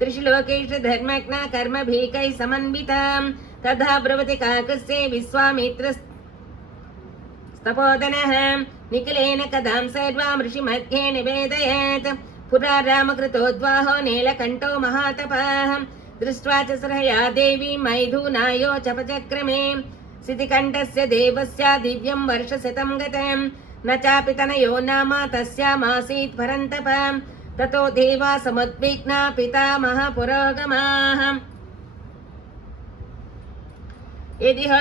त्रिषु लोकेषु धर्मज्ञा कर्मभिकैः समन्वितां तथा ब्रवति काकस्य विश्वामित्रस्तपोधनः निखिलेन कथां सर्वां ऋषिमध्ये निवेदयेत् पुरा रामकृतोद्वाहो नीलकण्ठो महातपः दृष्ट्वा च सरया देवी मैथुनायो चपचक्रमे सितिकण्ठस्य देवस्य दिव्यं वर्षशतं गतं न चापि तनयो नाम तस्यामासीत् परन्तप ततो देवा समुद्विग्ना पितामह पुरोगमाः यदि